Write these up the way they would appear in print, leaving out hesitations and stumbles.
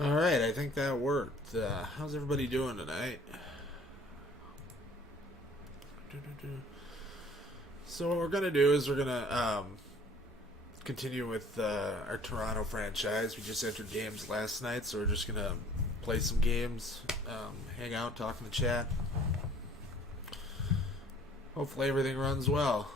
All right, I think that worked. How's everybody doing tonight? So what we're gonna do is we're gonna continue with our Toronto franchise. We just entered games last night, so we're just gonna play some games, hang out, talk in the chat. Hopefully everything runs well.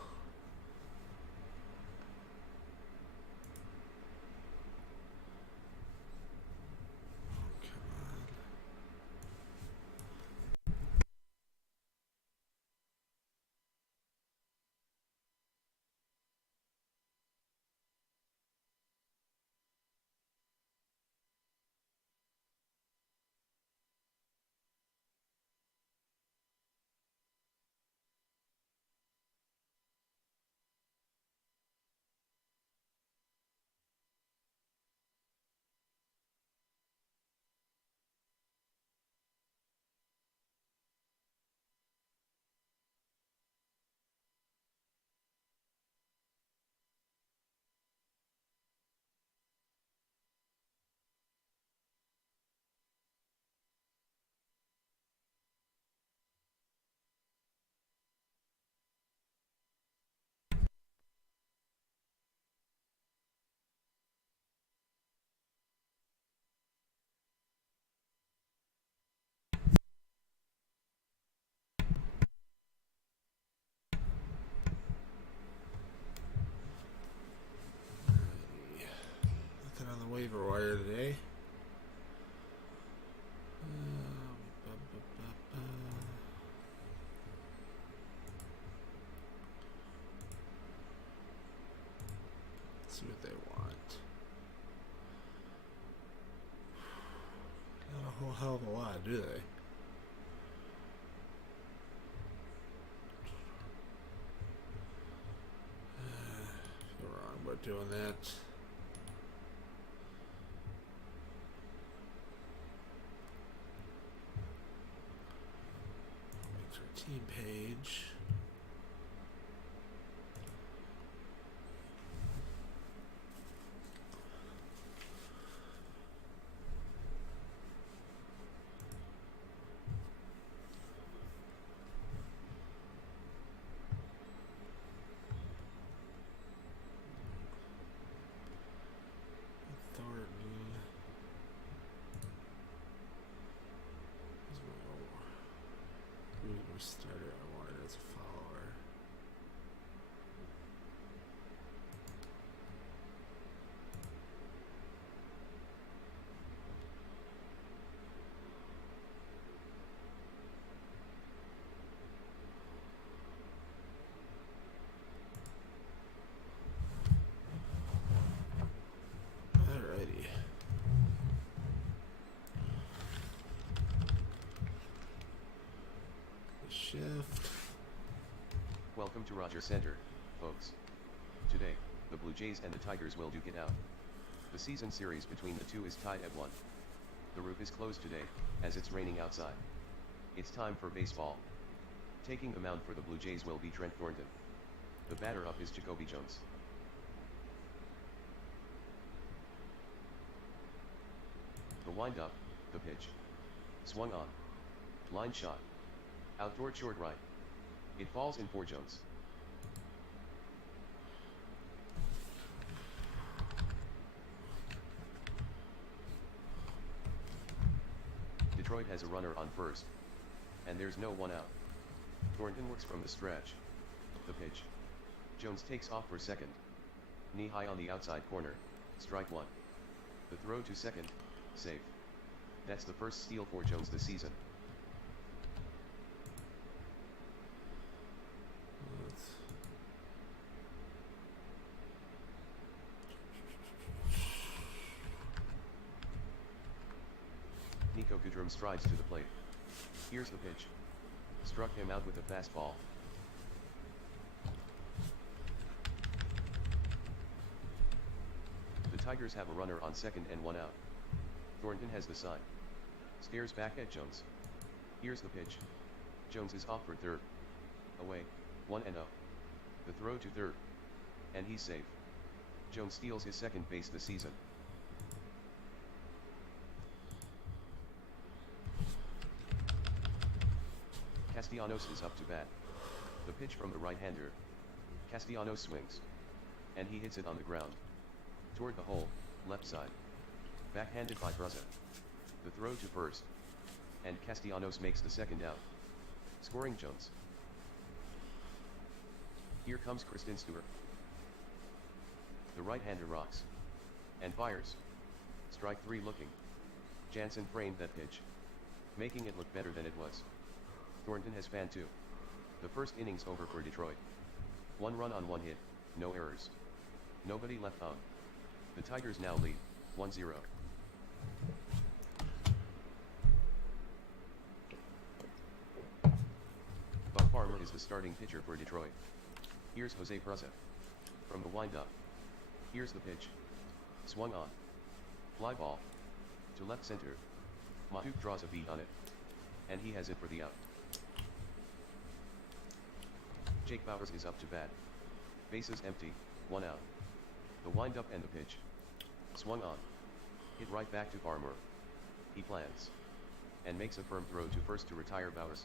Nothing on the waiver wire today. Let's see what they want. Not a whole hell of a lot, do they? Feel wrong about doing that. It's our team page. Thornton. Who's my starter? I wanted as a follower. Alrighty. The shift. Welcome to Rogers Center, folks. Today, the Blue Jays and the Tigers will duke it out. The season series between the two is tied at 1. The roof is closed today, as it's raining outside. It's time for baseball. Taking the mound for the Blue Jays will be Trent Thornton. The batter up is Jacoby Jones. The wind-up, the pitch. Swung on. Line shot. Out toward short right. It falls in for Jones. Detroit has a runner on first. And there's no one out. Thornton works from the stretch. The pitch. Jones takes off for second. Knee high on the outside corner. Strike one. The throw to second. Safe. That's the first steal for Jones this season. Nico Goodrum strides to the plate. Here's the pitch. Struck him out with a fastball. The Tigers have a runner on second and one out. Thornton has the sign. Stares back at Jones. Here's the pitch. Jones is off for third. Away, 1-0. The throw to third. And he's safe. Jones steals his second base this season. Castellanos is up to bat. The pitch from the right-hander. Castellanos swings. And he hits it on the ground. Toward the hole, left side. Backhanded by Bruzza. The throw to first. And Castellanos makes the second out. Scoring Jones. Here comes Kristen Stewart. The right-hander rocks. And fires. Strike 3 looking. Jansen framed that pitch, making it look better than it was. Thornton has fanned 2. The first inning's over for Detroit. 1 run on 1 hit, no errors. Nobody left on. The Tigers now lead, 1-0. Buck Farmer is the starting pitcher for Detroit. Here's Jose Bruzza. From the windup. Here's the pitch. Swung on. Fly ball. To left center. Matuk draws a beat on it. And he has it for the out. Jake Bauers is up to bat. Bases empty, 1 out. The windup and the pitch. Swung on. Hit right back to Farmer. He plants. And makes a firm throw to first to retire Bauers.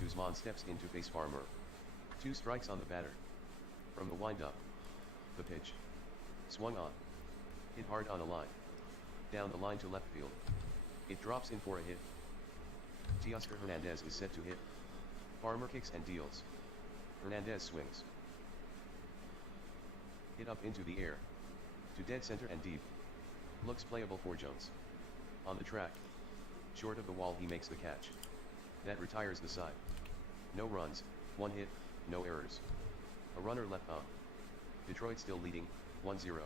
Guzman steps in to face Farmer. 2 strikes on the batter. From the windup. The pitch. Swung on. Hit hard on a line. Down the line to left field. It drops in for a hit. Teoscar Hernandez is set to hit. Farmer kicks and deals. Hernandez swings. Hit up into the air. To dead center and deep. Looks playable for Jones. On the track. Short of the wall he makes the catch. That retires the side. No runs, 1 hit, no errors. A runner left on. Detroit still leading, 1-0.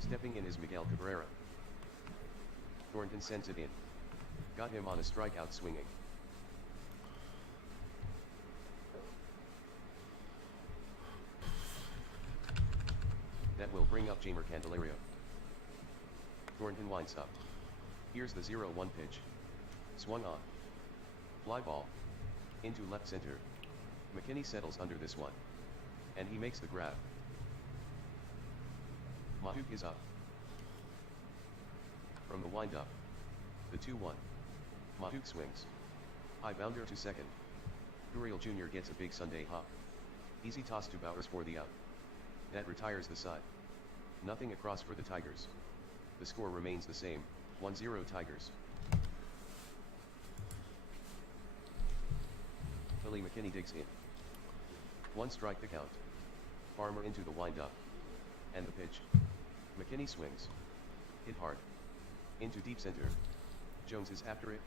Stepping in is Miguel Cabrera. Thornton sends it in. Got him on a strikeout swinging. That will bring up Jamer Candelario. Thornton winds up. Here's the 0-1 pitch. Swung on. Fly ball. Into left center. McKinney settles under this one. And he makes the grab. Matuk is up. From the windup. The 2-1. Matuk swings. High bounder to second. Gurriel Jr. gets a big Sunday hop. Easy toss to Bauers for the out. That retires the side. Nothing across for the Tigers. The score remains the same, 1-0 Tigers. Billy McKinney digs in. 1 strike the count. Farmer into the windup. And the pitch. McKinney swings. Hit hard. Into deep center. Jones is after it.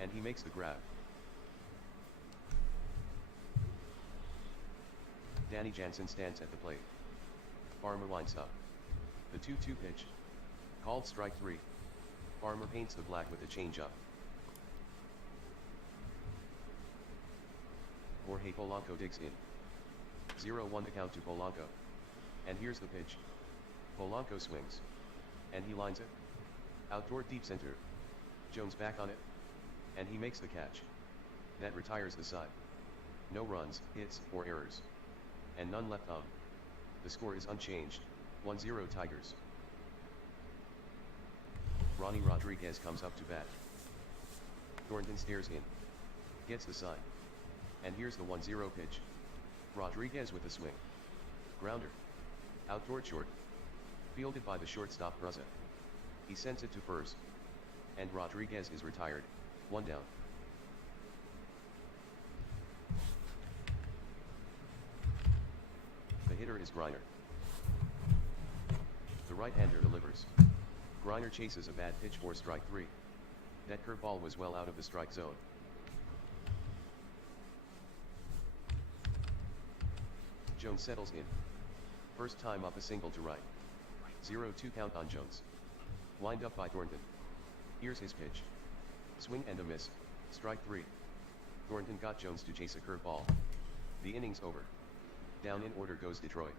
And he makes the grab. Danny Jansen stands at the plate. Farmer winds up. The 2-2 pitch. Called strike 3. Farmer paints the black with a changeup. Jorge Polanco digs in. 0-1 the count to Polanco. And here's the pitch. Polanco swings. And he lines it. Out toward deep center. Jones back on it. And he makes the catch. That retires the side. No runs, hits, or errors. And none left on. The score is unchanged, 1-0 Tigers. Ronnie Rodriguez comes up to bat. Thornton stares in. Gets the sign. And here's the 1-0 pitch. Rodriguez with a swing. Grounder. Out toward short. Fielded by the shortstop Bruzza. He sends it to first. And Rodriguez is retired, 1 down. The hitter is Griner. The right-hander delivers. Griner chases a bad pitch for strike 3. That curveball was well out of the strike zone. Jones settles in. First time up a single to right. 0-2 count on Jones. Wind up by Thornton. Here's his pitch. Swing and a miss. Strike 3. Thornton got Jones to chase a curveball. The inning's over. Down in order goes Detroit.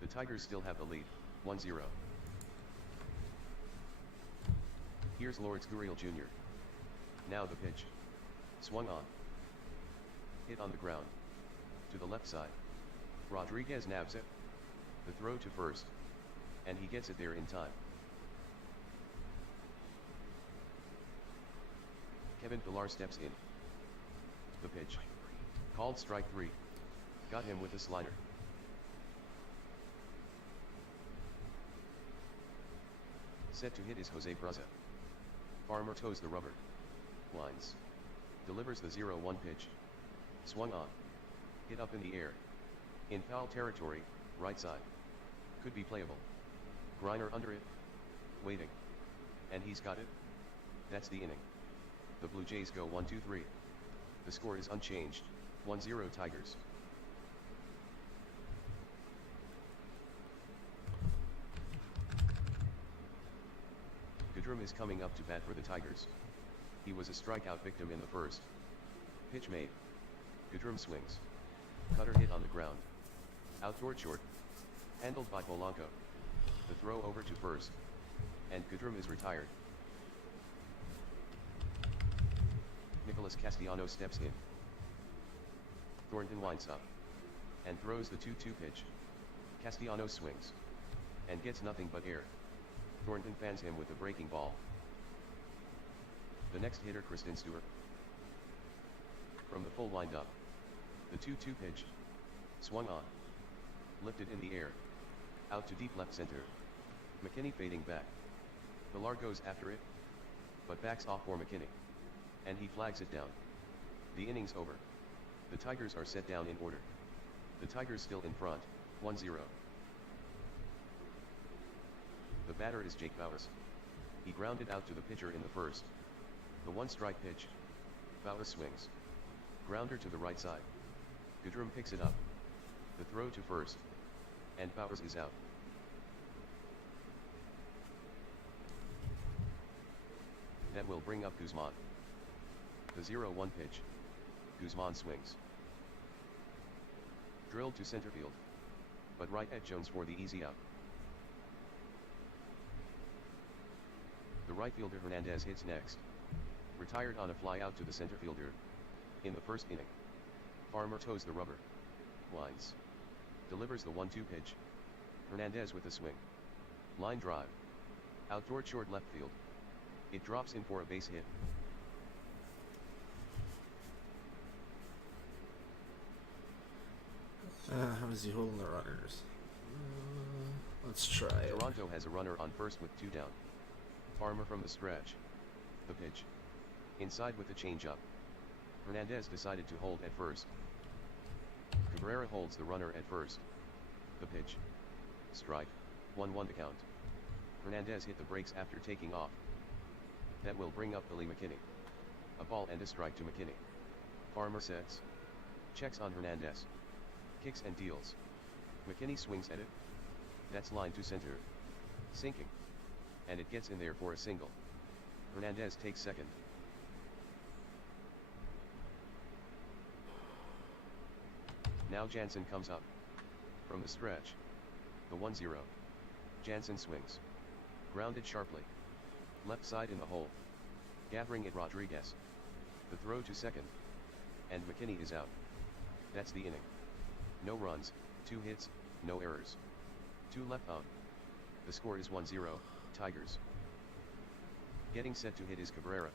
The Tigers still have the lead, 1-0. Here's Lourdes Gurriel Jr. Now the pitch. Swung on. Hit on the ground. To the left side. Rodriguez nabs it. The throw to first. And he gets it there in time. Kevin Pillar steps in. The pitch. Called strike 3. Got him with a slider. Set to hit is Jose Braza. Farmer toes the rubber. Lines. Delivers the 0-1 pitch. Swung on. Hit up in the air. In foul territory, right side. Could be playable. Griner under it. Waiting. And he's got it. That's the inning. The Blue Jays go 1-2-3. The score is unchanged, 1-0 Tigers. Goodrum is coming up to bat for the Tigers. He was a strikeout victim in the first. Pitch made. Goodrum swings. Cutter hit on the ground. Out toward short. Handled by Polanco. The throw over to first. And Goodrum is retired. Nicholas Castellano steps in. Thornton winds up. And throws the 2-2 pitch. Castellano swings. And gets nothing but air. Thornton fans him with a breaking ball. The next hitter Kristen Stewart. From the full windup. The 2-2 pitch. Swung on. Lifted in the air. Out to deep left center. McKinney fading back. Pillar goes after it. But backs off for McKinney. And he flags it down. The inning's over. The Tigers are set down in order. The Tigers still in front, 1-0. The batter is Jake Bowers. He grounded out to the pitcher in the first. The 1-strike pitch. Bowers swings. Grounder to the right side. Goodrum picks it up. The throw to first. And Bowers is out. That will bring up Guzman. The 0-1 pitch. Guzman swings. Drilled to center field. But right at Jones for the easy out. The right fielder Hernandez hits next. Retired on a fly out to the center fielder. In the first inning. Farmer toes the rubber. Lines. Delivers the 1-2 pitch. Hernandez with a swing. Line drive. Out toward short left field. It drops in for a base hit. How is he holding the runners? Let's try it. Toronto has a runner on first with 2 down. Farmer from the stretch. The pitch. Inside with the changeup. Hernandez decided to hold at first. Cabrera holds the runner at first. The pitch. Strike. 1-1 the count. Hernandez hit the brakes after taking off. That will bring up Billy McKinney. A ball and a strike to McKinney. Farmer sets. Checks on Hernandez. Kicks and deals. McKinney swings at it. That's line to center. Sinking. And it gets in there for a single. Hernandez takes second. Now Jansen comes up. From the stretch. The 1-0. Jansen swings. Grounded sharply. Left side in the hole. Gathering it Rodriguez. The throw to second. And McKinney is out. That's the inning. No runs, 2 hits, no errors. 2 left on. The score is 1-0, Tigers. Getting set to hit is Cabrera.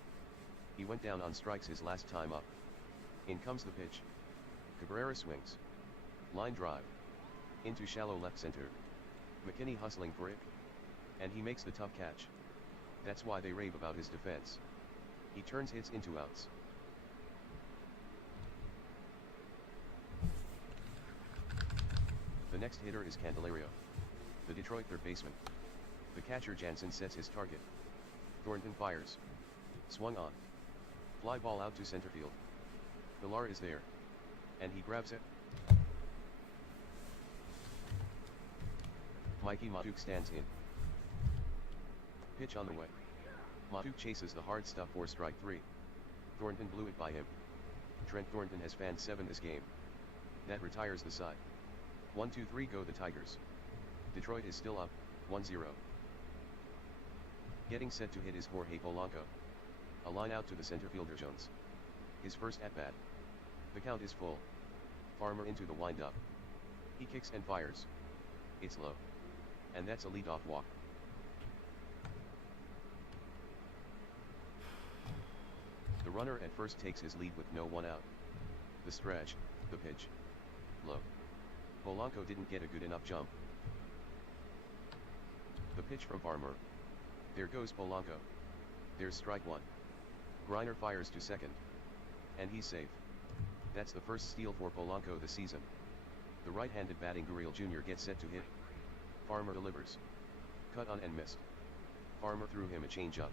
He went down on strikes his last time up. In comes the pitch. Cabrera swings. Line drive. Into shallow left center. McKinney hustling for it. And he makes the tough catch. That's why they rave about his defense. He turns hits into outs. The next hitter is Candelario. The Detroit third baseman. The catcher Jansen sets his target. Thornton fires. Swung on. Fly ball out to center field. Pillar is there. And he grabs it. Mikey Matuk stands in. Pitch on the way. Matuk chases the hard stuff for strike 3. Thornton blew it by him. Trent Thornton has fanned 7 this game. That retires the side. 1-2-3 go the Tigers. Detroit is still up, 1-0. Getting set to hit is Jorge Polanco. A line out to the center fielder Jones. His first at-bat. The count is full. Farmer into the wind-up. He kicks and fires. It's low. And that's a leadoff walk. The runner at first takes his lead with no one out. The stretch, the pitch. Low. Polanco didn't get a good enough jump. The pitch from Farmer. There goes Polanco. There's strike one. Griner fires to second. And he's safe. That's the first steal for Polanco this season. The right-handed batting Gurriel Jr. gets set to hit. Farmer delivers. Cut on and missed. Farmer threw him a changeup.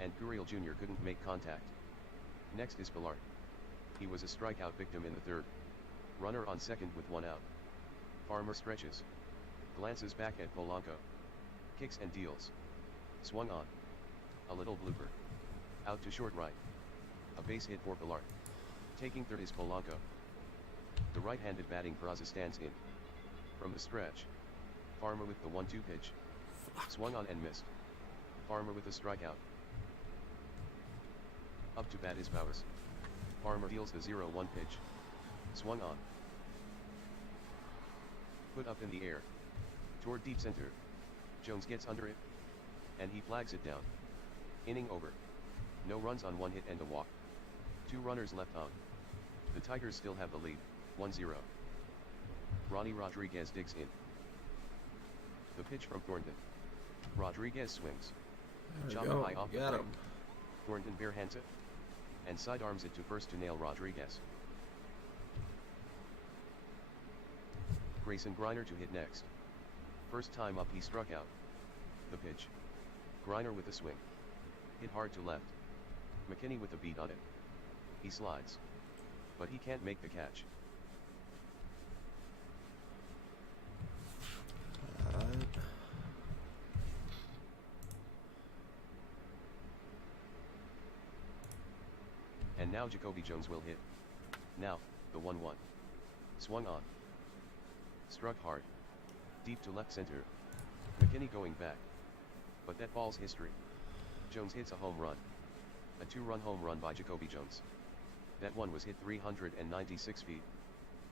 And Gurriel Jr. couldn't make contact. Next is Pilar. He was a strikeout victim in the third. Runner on second with one out. Farmer stretches. Glances back at Polanco. Kicks and deals. Swung on. A little blooper. Out to short right. A base hit for Pilar. Taking third is Polanco. The right-handed batting Peraza stands in. From the stretch. Farmer with the 1-2 pitch. Swung on and missed. Farmer with a strikeout. Up to bat is Bowers. Farmer deals the 0-1 pitch. Swung on. Put up in the air. Toward deep center. Jones gets under it. And he flags it down. Inning over. No runs on one hit and a walk. 2 runners left on. The Tigers still have the lead, 1-0. Ronnie Rodriguez digs in. The pitch from Thornton. Rodriguez swings. There we Chop go. high off the Got plate. him. Thornton barehands it. And sidearms it to first to nail Rodriguez. Grayson Griner to hit next. First time up he struck out. The pitch. Griner with a swing. Hit hard to left. McKinney with a beat on it. He slides. But he can't make the catch. And now Jacoby Jones will hit. Now, the 1-1. Swung on. Struck hard. Deep to left center. McKinney going back. But that ball's history. Jones hits a home run. A 2-run home run by Jacoby Jones. That one was hit 396 feet.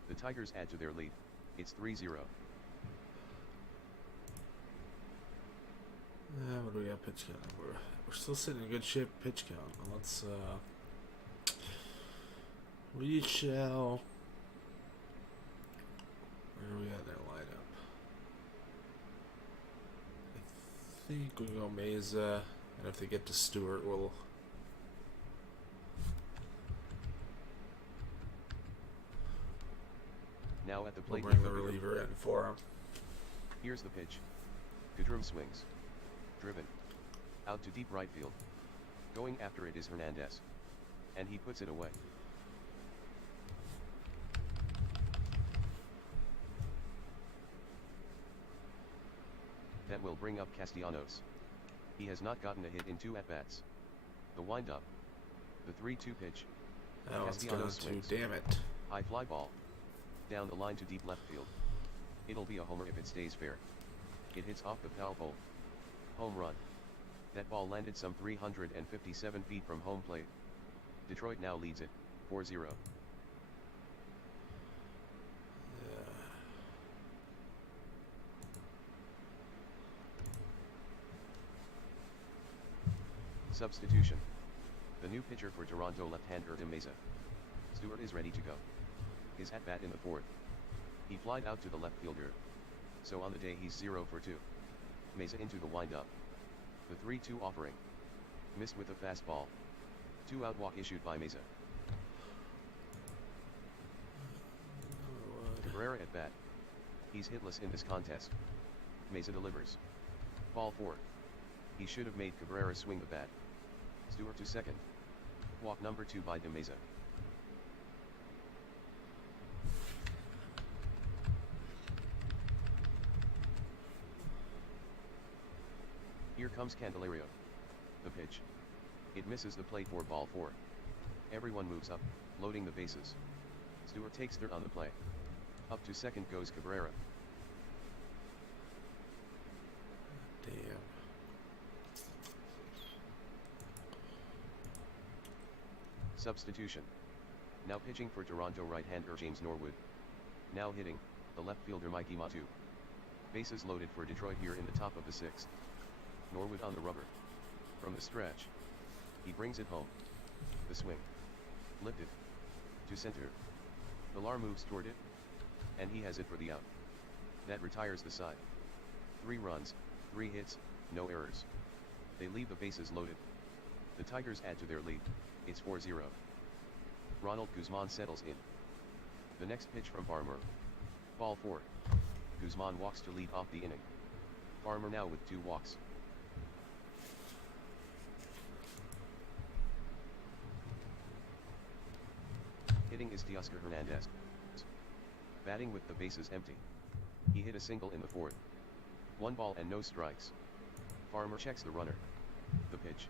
The Tigers add to their lead. It's 3-0. What do we got pitch count? We're still sitting in good shape pitch count. Let's we shall. Where are we at in our lineup? I think we go Mesa, and if they get to Stewart, we'll. Now at the We'll plate. bring the reliever in for him. Here's the pitch. Goodrum swings. Driven. Out to deep right field. Going after it is Hernandez. And he puts it away. That will bring up Castellanos. He has not gotten a hit in 2 at-bats. The windup. The 3-2 pitch. That one's going Castellanos to, swings. damn it. High fly ball. Down the line to deep left field. It'll be a homer if it stays fair. It hits off the foul pole. Home run. That ball landed some 357 feet from home plate. Detroit now leads it, 4-0. Yeah. Substitution. The new pitcher for Toronto left-hander De Mesa. Stewart is ready to go. His at-bat in the 4th. He flied out to the left fielder. So on the day he's 0 for 2. Mesa into the windup. The 3-2 offering. Missed with a fastball. 2-out walk issued by Mesa. Cabrera at bat. He's hitless in this contest. Mesa delivers. Ball 4. He should have made Cabrera swing the bat. Stewart to second. Walk number 2 by De Mesa. Here comes Candelario. The pitch. It misses the plate for ball 4. Everyone moves up, loading the bases. Stewart takes third on the play. Up to second goes Cabrera. Damn. Substitution. Now pitching for Toronto right-hander James Norwood. Now hitting, the left fielder Mikey Matu. Bases loaded for Detroit here in the top of the 6th. Norwood on the rubber. From the stretch. He brings it home. The swing. Lifted. To center. Villar moves toward it. And he has it for the out. That retires the side. 3 runs, 3 hits, no errors. They leave the bases loaded. The Tigers add to their lead. It's 4-0. Ronald Guzman settles in. The next pitch from Farmer. Ball 4. Guzman walks to lead off the inning. Farmer now with 2 walks. Hitting is Teoscar Hernandez. Batting with the bases empty. He hit a single in the 4th. 1 ball and no strikes. Farmer checks the runner. The pitch.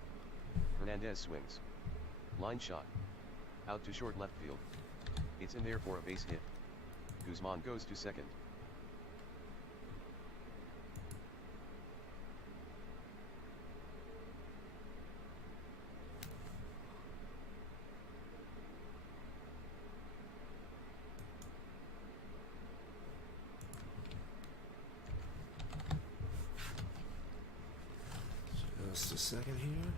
Hernandez swings. Line shot. Out to short left field. It's in there for a base hit. Guzman goes to second. Just a second here.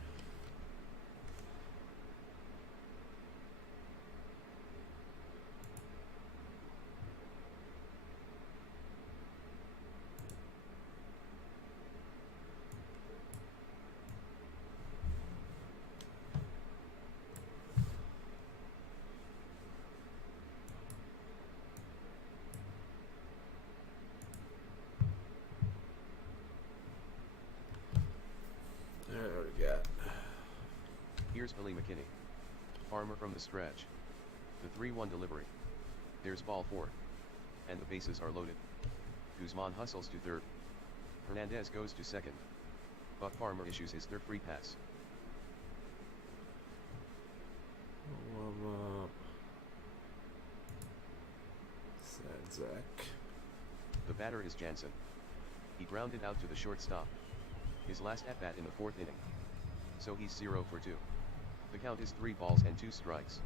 There we got. Here's Billy McKinney. Farmer from the stretch. The 3-1 delivery. There's ball 4. And the bases are loaded. Guzman hustles to third. Hernandez goes to second. But Farmer issues his third free pass. Warm up. Sad Zach. The batter is Jansen. He grounded out to the shortstop. His last at-bat in the 4th inning. So he's 0 for 2. The count is 3 balls and 2 strikes.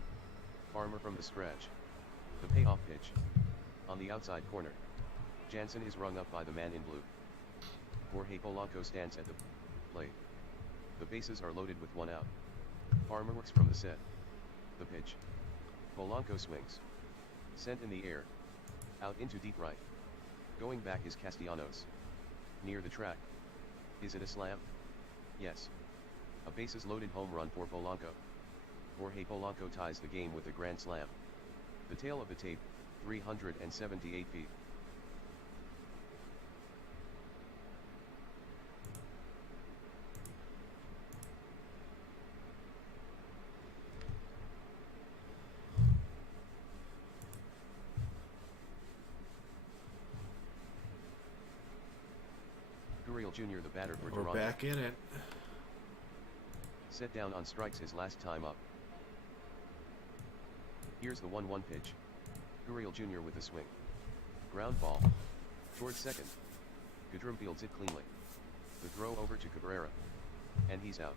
Farmer from the stretch. The payoff pitch. On the outside corner. Jansen is rung up by the man in blue. Jorge Polanco stands at the plate. The bases are loaded with 1 out. Farmer works from the set. The pitch. Polanco swings. Sent in the air. Out into deep right. Going back is Castellanos. Near the track. Is it a slam? Yes. A bases-loaded home run for Polanco. Jorge Polanco ties the game with a grand slam. The tail of the tape, 378 feet. Gurriel Jr. the batter for We're Toronto. back in it. Set down on strikes his last time up. Here's the 1-1 pitch. Gurriel Jr. with a swing. Ground ball. Towards second. Goodrum fields it cleanly. The throw over to Cabrera. And he's out.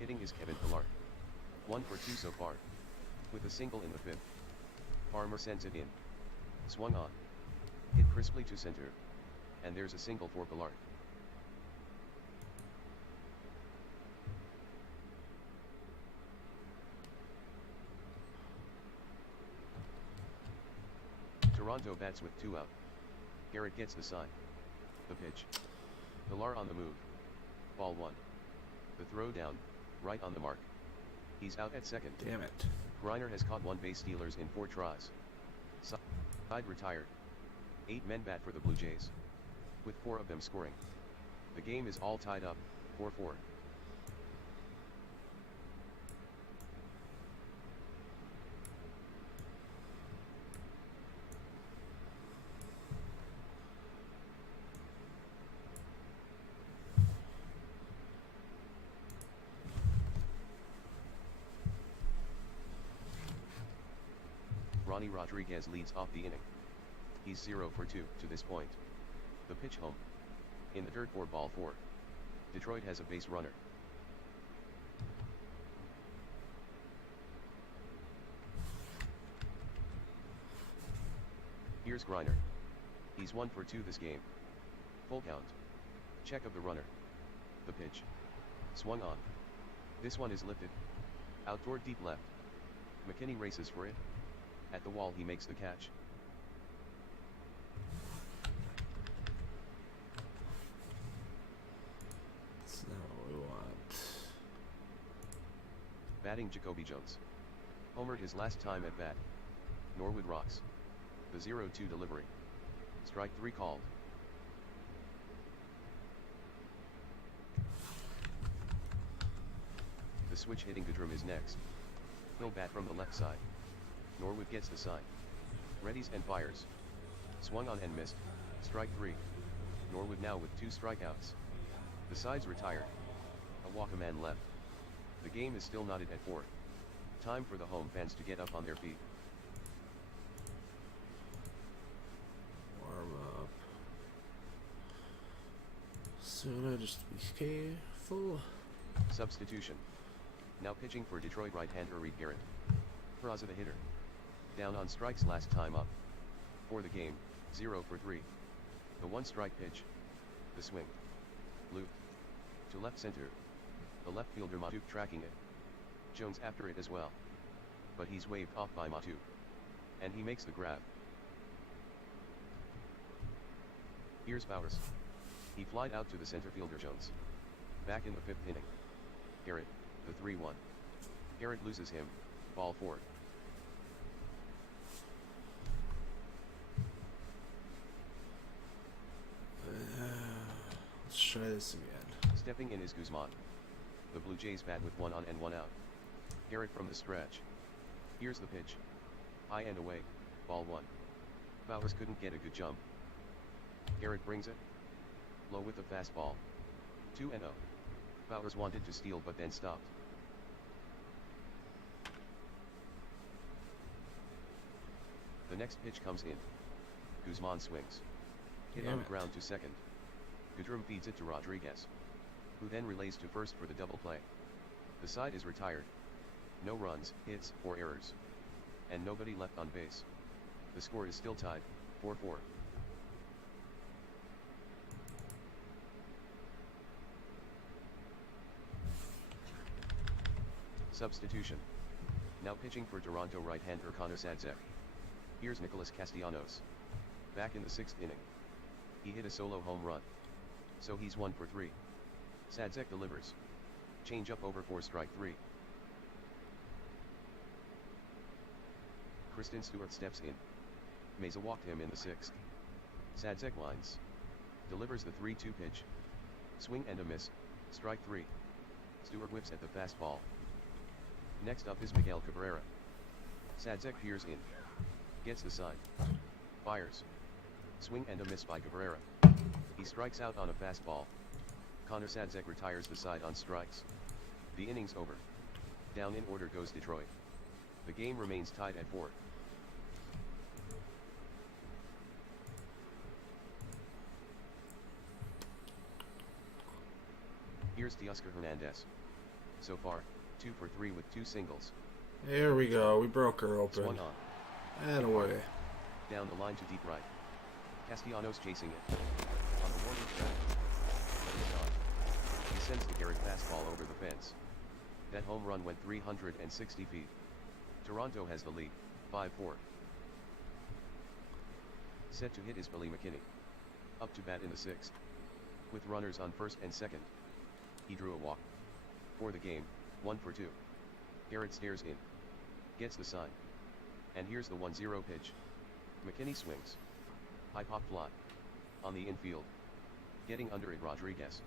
Hitting is Kevin Pillar. 1 for 2 so far. With a single in the 5th. Farmer sends it in. Swung on. Hit crisply to center. And there's a single for Pillar. Toronto bats with 2 out. Garrett gets the sign. The pitch. Pillar on the move. Ball 1. The throw down. Right on the mark. He's out at second. Damn it. Griner has caught 1 base stealers in 4 tries. Side retired. 8 men bat for the Blue Jays. With 4 of them scoring. The game is all tied up, 4-4. Ronnie Rodriguez leads off the inning. He's 0 for 2 to this point. The pitch home. In the dirt for ball 4. Detroit has a base runner. Here's Griner. He's 1 for 2 this game. Full count. Check of the runner. The pitch. Swung on. This one is lifted. Out toward deep left. McKinney races for it. At the wall he makes the catch. That's not what we want. Batting Jacoby Jones. Homered his last time at bat. Norwood rocks. The 0-2 delivery. Strike 3 called. The switch hitting Goodrum is next. He'll bat from the left side. Norwood gets the sign. Readies and fires. Swung on and missed. Strike 3. Norwood now with 2 strikeouts. The side's retired. A walk, a man left. The game is still knotted at 4. Time for the home fans to get up on their feet. Warm up. Sooner, just be careful. Substitution. Now pitching for Detroit right-hander Reed Garrett. Peraza the hitter. Down on strikes last time up. For the game, 0 for 3. The 1-strike pitch. The swing. Looped. To left center. The left fielder Matuk tracking it. Jones after it as well. But he's waved off by Matuk. And he makes the grab. Here's Bowers. He flied out to the center fielder Jones. Back in the 5th inning. Garrett, the 3-1. Garrett loses him, ball 4. Let's try this again. Stepping in is Guzman. The Blue Jays bat with 1 on and 1 out. Garrett from the stretch. Here's the pitch. High and away, ball 1. Bowers couldn't get a good jump. Garrett brings it. Low with the fastball. 2-0. Bowers wanted to steal but then stopped. The next pitch comes in. Guzman swings. Hit on the ground to second. Goodrum feeds it to Rodriguez, who then relays to first for the double play. The side is retired. No runs, hits, or errors. And nobody left on base. The score is still tied, 4-4. Substitution. Now pitching for Toronto right-hander Connor Sadzek. Here's Nicholas Castellanos. Back in the 6th inning. He hit a solo home run. So he's 1 for 3. Sadzek delivers. Change up over 4 strike 3. Kristen Stewart steps in. Mesa walked him in the 6th. Sadzek lines. Delivers the 3-2 pitch. Swing and a miss. Strike 3. Stewart whips at the fastball. Next up is Miguel Cabrera. Sadzek peers in. Gets the sign. Fires. Swing and a miss by Cabrera. He strikes out on a fastball. Connor Sadzek retires the side on strikes. The inning's over. Down in order goes Detroit. The game remains tied at 4. Here's Teoscar Hernandez. So far, 2 for 3 with 2 singles. There we go. We broke her open. Swung on. And away. Down the line to deep right. Castellanos chasing it. On the warning track. But he's gone. He sends the Garrett fastball over the fence. That home run went 360 feet. Toronto has the lead, 5-4. Set to hit is Billy McKinney. Up to bat in the 6th. With runners on first and second. He drew a walk. For the game, 1 for 2. Garrett stares in. Gets the sign. And here's the 1-0 pitch. McKinney swings. High pop fly. On the infield. Getting under it Rodriguez.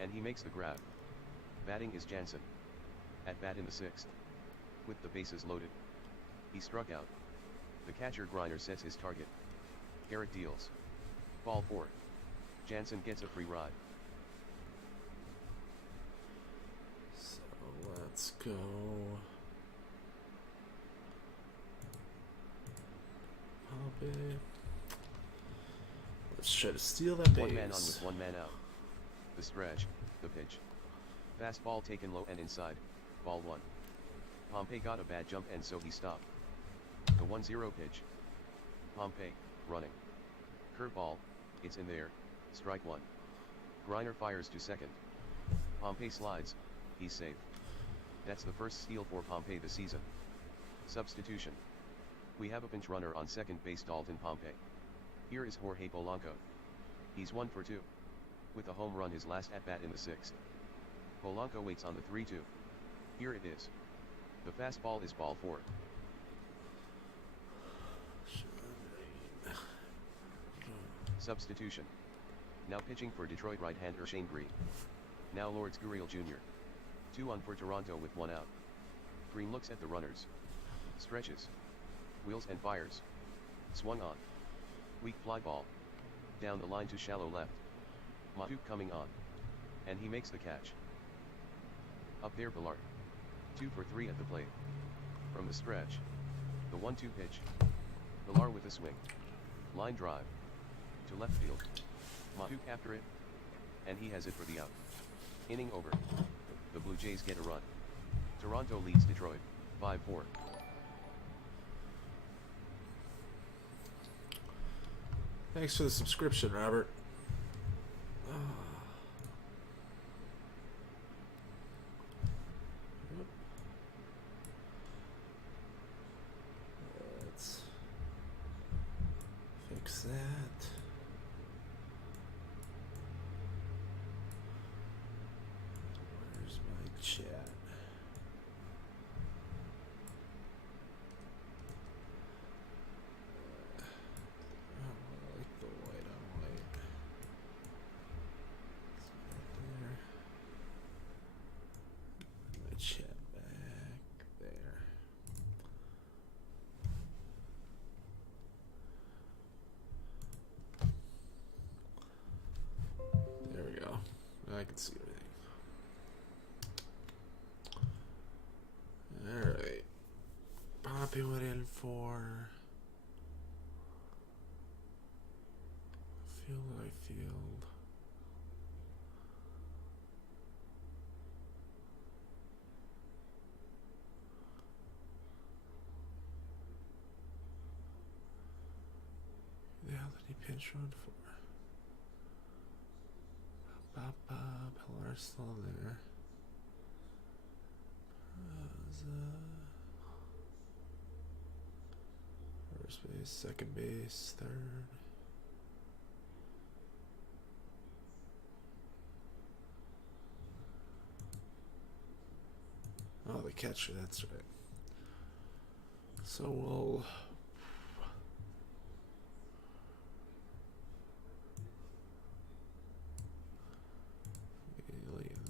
And he makes the grab. Batting is Jansen. At bat in the 6th. With the bases loaded. He struck out. The catcher Griner sets his target. Garrett deals. Ball 4. Jansen gets a free ride. So let's go. Pop it. Let's try to steal that base. One man on with one man out. The stretch, the pitch. Fastball taken low and inside, ball one. Pompey got a bad jump and so he stopped. The 1-0 pitch. Pompey, running. Curveball, it's in there, strike one. Griner fires to second. Pompey slides, he's safe. That's the first steal for Pompey this season. Substitution. We have a pinch runner on second base, Dalton Pompey. Here is Jorge Polanco. He's 1 for 2. With a home run his last at-bat in the 6th. Polanco waits on the 3-2. Here it is. The fastball is ball 4. Substitution. Now pitching for Detroit right-hander Shane Green. Now Lourdes Gurriel Jr. 2-on for Toronto with 1 out. Green looks at the runners. Stretches. Wheels and fires. Swung on. Weak fly ball. Down the line to shallow left. Matuk coming on. And he makes the catch. Up there Pilar. 2 for 3 at the plate. From the stretch. The 1-2 pitch. Pilar with a swing. Line drive. To left field. Matuk after it. And he has it for the out. Inning over. The Blue Jays get a run. Toronto leads Detroit, 5-4. Thanks for the subscription, Robert. Let's fix that. Where's my chat? Chat back there. There we go. Now I can see everything. Alright. Poppy went in for field. Yeah, that he pinch run for. Pilar still there. First base, second base, third. Oh, the catcher, that's right. So we'll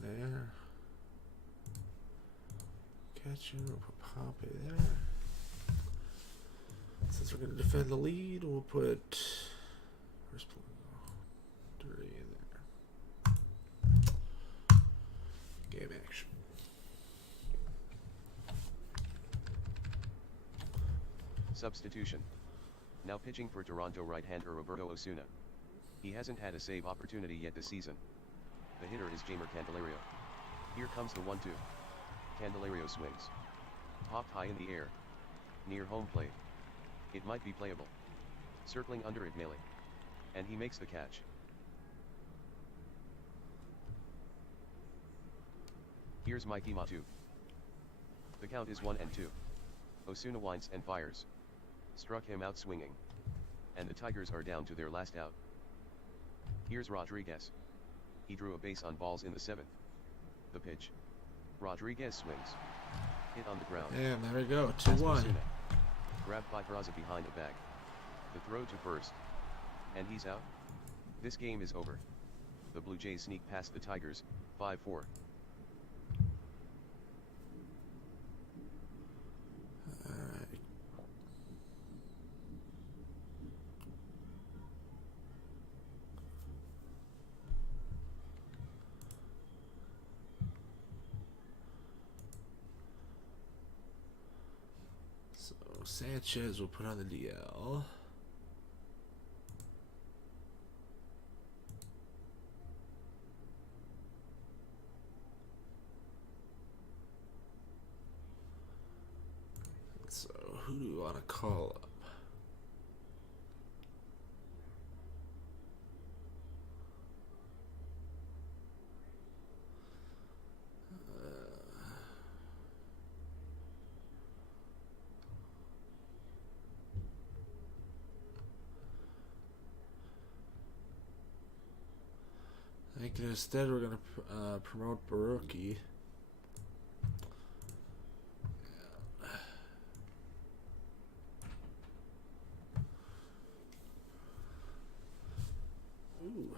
there. Catcher, we'll put Pompey there. Since we're going to defend the lead, we'll put first Dirty in there. Game action. Substitution. Now pitching for Toronto right-hander Roberto Osuna. He hasn't had a save opportunity yet this season. The hitter is Jeimer Candelario. Here comes the 1-2. Candelario swings. Popped high in the air. Near home plate. It might be playable. Circling under it Melee. And he makes the catch. Here's Mikey Matuk. The count is 1-2. Osuna winds and fires. Struck him out swinging. And the Tigers are down to their last out. Here's Rodriguez. He drew a base on balls in the 7th. The pitch. Rodriguez swings. Hit on the ground. And there we go, 2-1. Grabbed by Peraza behind the bag. The throw to first. And he's out. This game is over. The Blue Jays sneak past the Tigers, 5-4. Alright. So Sanchez will put on the DL. Who do we want to call up? I think instead we're going to promote Baruki. Ooh.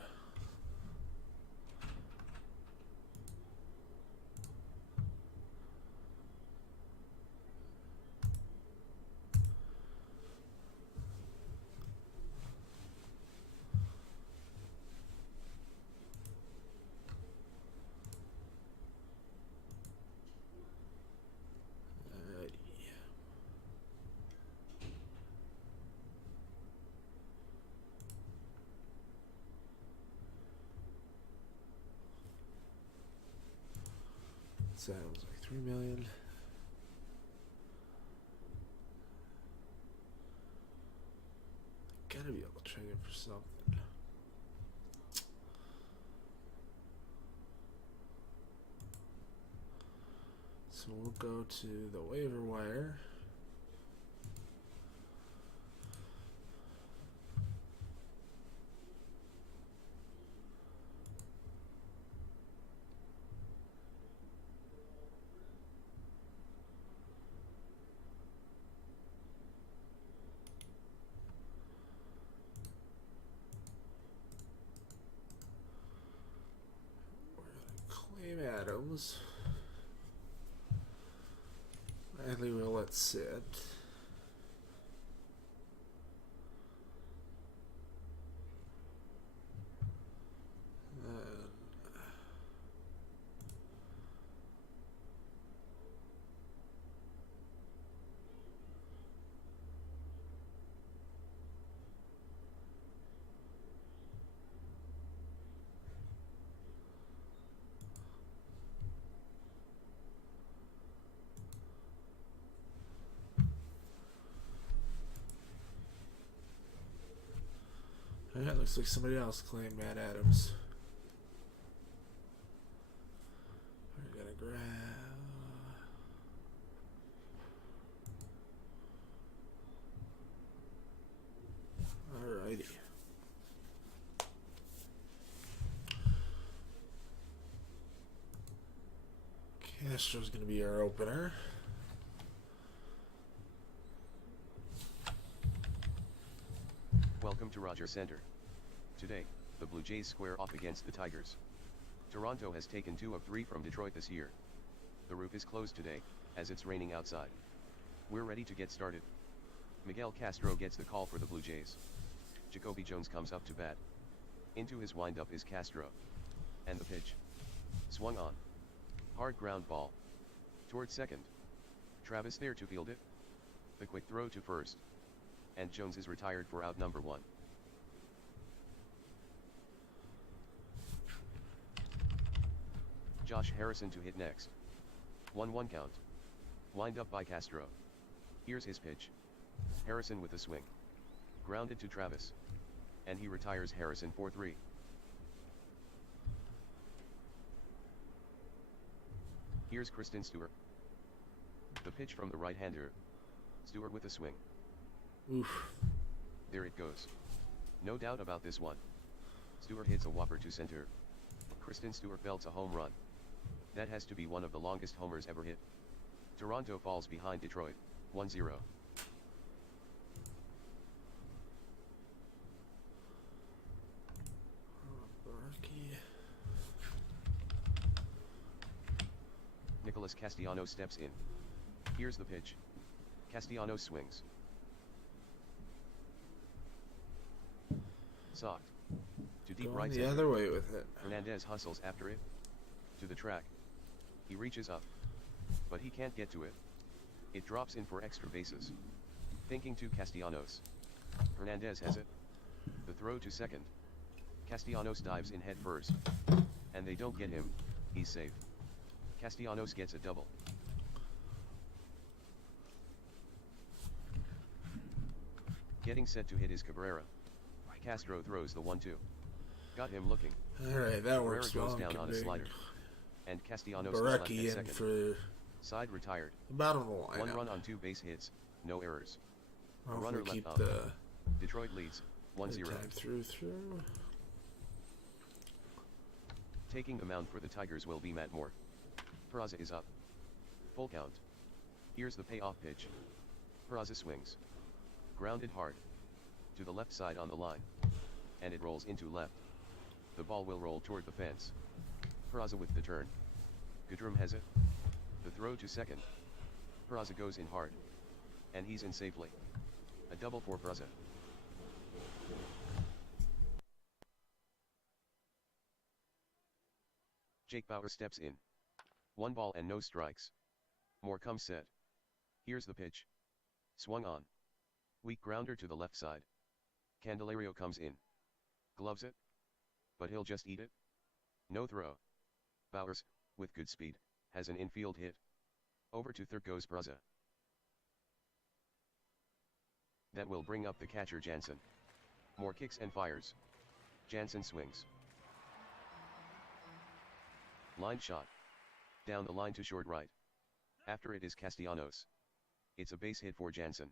So that was like 3 million. Gotta be able to trade it for something. So we'll go to the waiver wire. Claim Adams. Bradley will let sit. Yeah, it looks like somebody else claimed Matt Adams. We're gonna grab. Alrighty. Castro's gonna be our opener. Welcome to Rogers Center. Today, the Blue Jays square off against the Tigers. Toronto has taken 2 of 3 from Detroit this year. The roof is closed today, as it's raining outside. We're ready to get started. Miguel Castro gets the call for the Blue Jays. Jacoby Jones comes up to bat. Into his windup is Castro. And the pitch. Swung on. Hard ground ball. Toward second. Travis there to field it. The quick throw to first. And Jones is retired for out number 1. Josh Harrison to hit next. 1-1 count. Wind up by Castro. Here's his pitch. Harrison with a swing. Grounded to Travis. And he retires Harrison for 3. Here's Kristen Stewart. The pitch from the right-hander. Stewart with a swing. Oof. There it goes. No doubt about this one. Stewart hits a whopper to center. Kristen Stewart belts a home run. That has to be one of the longest homers ever hit. Toronto falls behind Detroit, 1-0. Nicholas Castellanos steps in. Here's the pitch. Castellanos swings. Socked. To deep Going right the center. other way with it. Hernandez hustles after it. To the track. He reaches up. But he can't get to it. It drops in for extra bases. Thinking to Castellanos. Hernandez has it. The throw to second. Castellanos dives in head first. And they don't get him. He's safe. Castellanos gets a double. Getting set to hit is Cabrera. Castro throws the 1-2. Got him looking. Alright, that Cabrera works goes well. down on a Bring slider. And Castellanos is left Bareki at in second. for Side retired. about on the line. 1 run on 2 base hits, no errors. A Hopefully runner keep left on. the Detroit leads, 1-0. time through. Taking the mound for the Tigers will be Matt Moore. Peraza is up. Full count. Here's the payoff pitch. Peraza swings. Grounded hard. To the left side on the line. And it rolls into left. The ball will roll toward the fence. Peraza with the turn. Goodrum has it. The throw to second. Peraza goes in hard. And he's in safely. A double for Peraza. Jake Bauer steps in. 1 ball and no strikes. Moore comes set. Here's the pitch. Swung on. Weak grounder to the left side. Candelario comes in. Gloves it. But he'll just eat it. No throw. Bowers, with good speed, has an infield hit. Over to third goes Peraza. That will bring up the catcher Jansen. Moore kicks and fires. Jansen swings. Line shot. Down the line to short right. After it is Castellanos. It's a base hit for Jansen.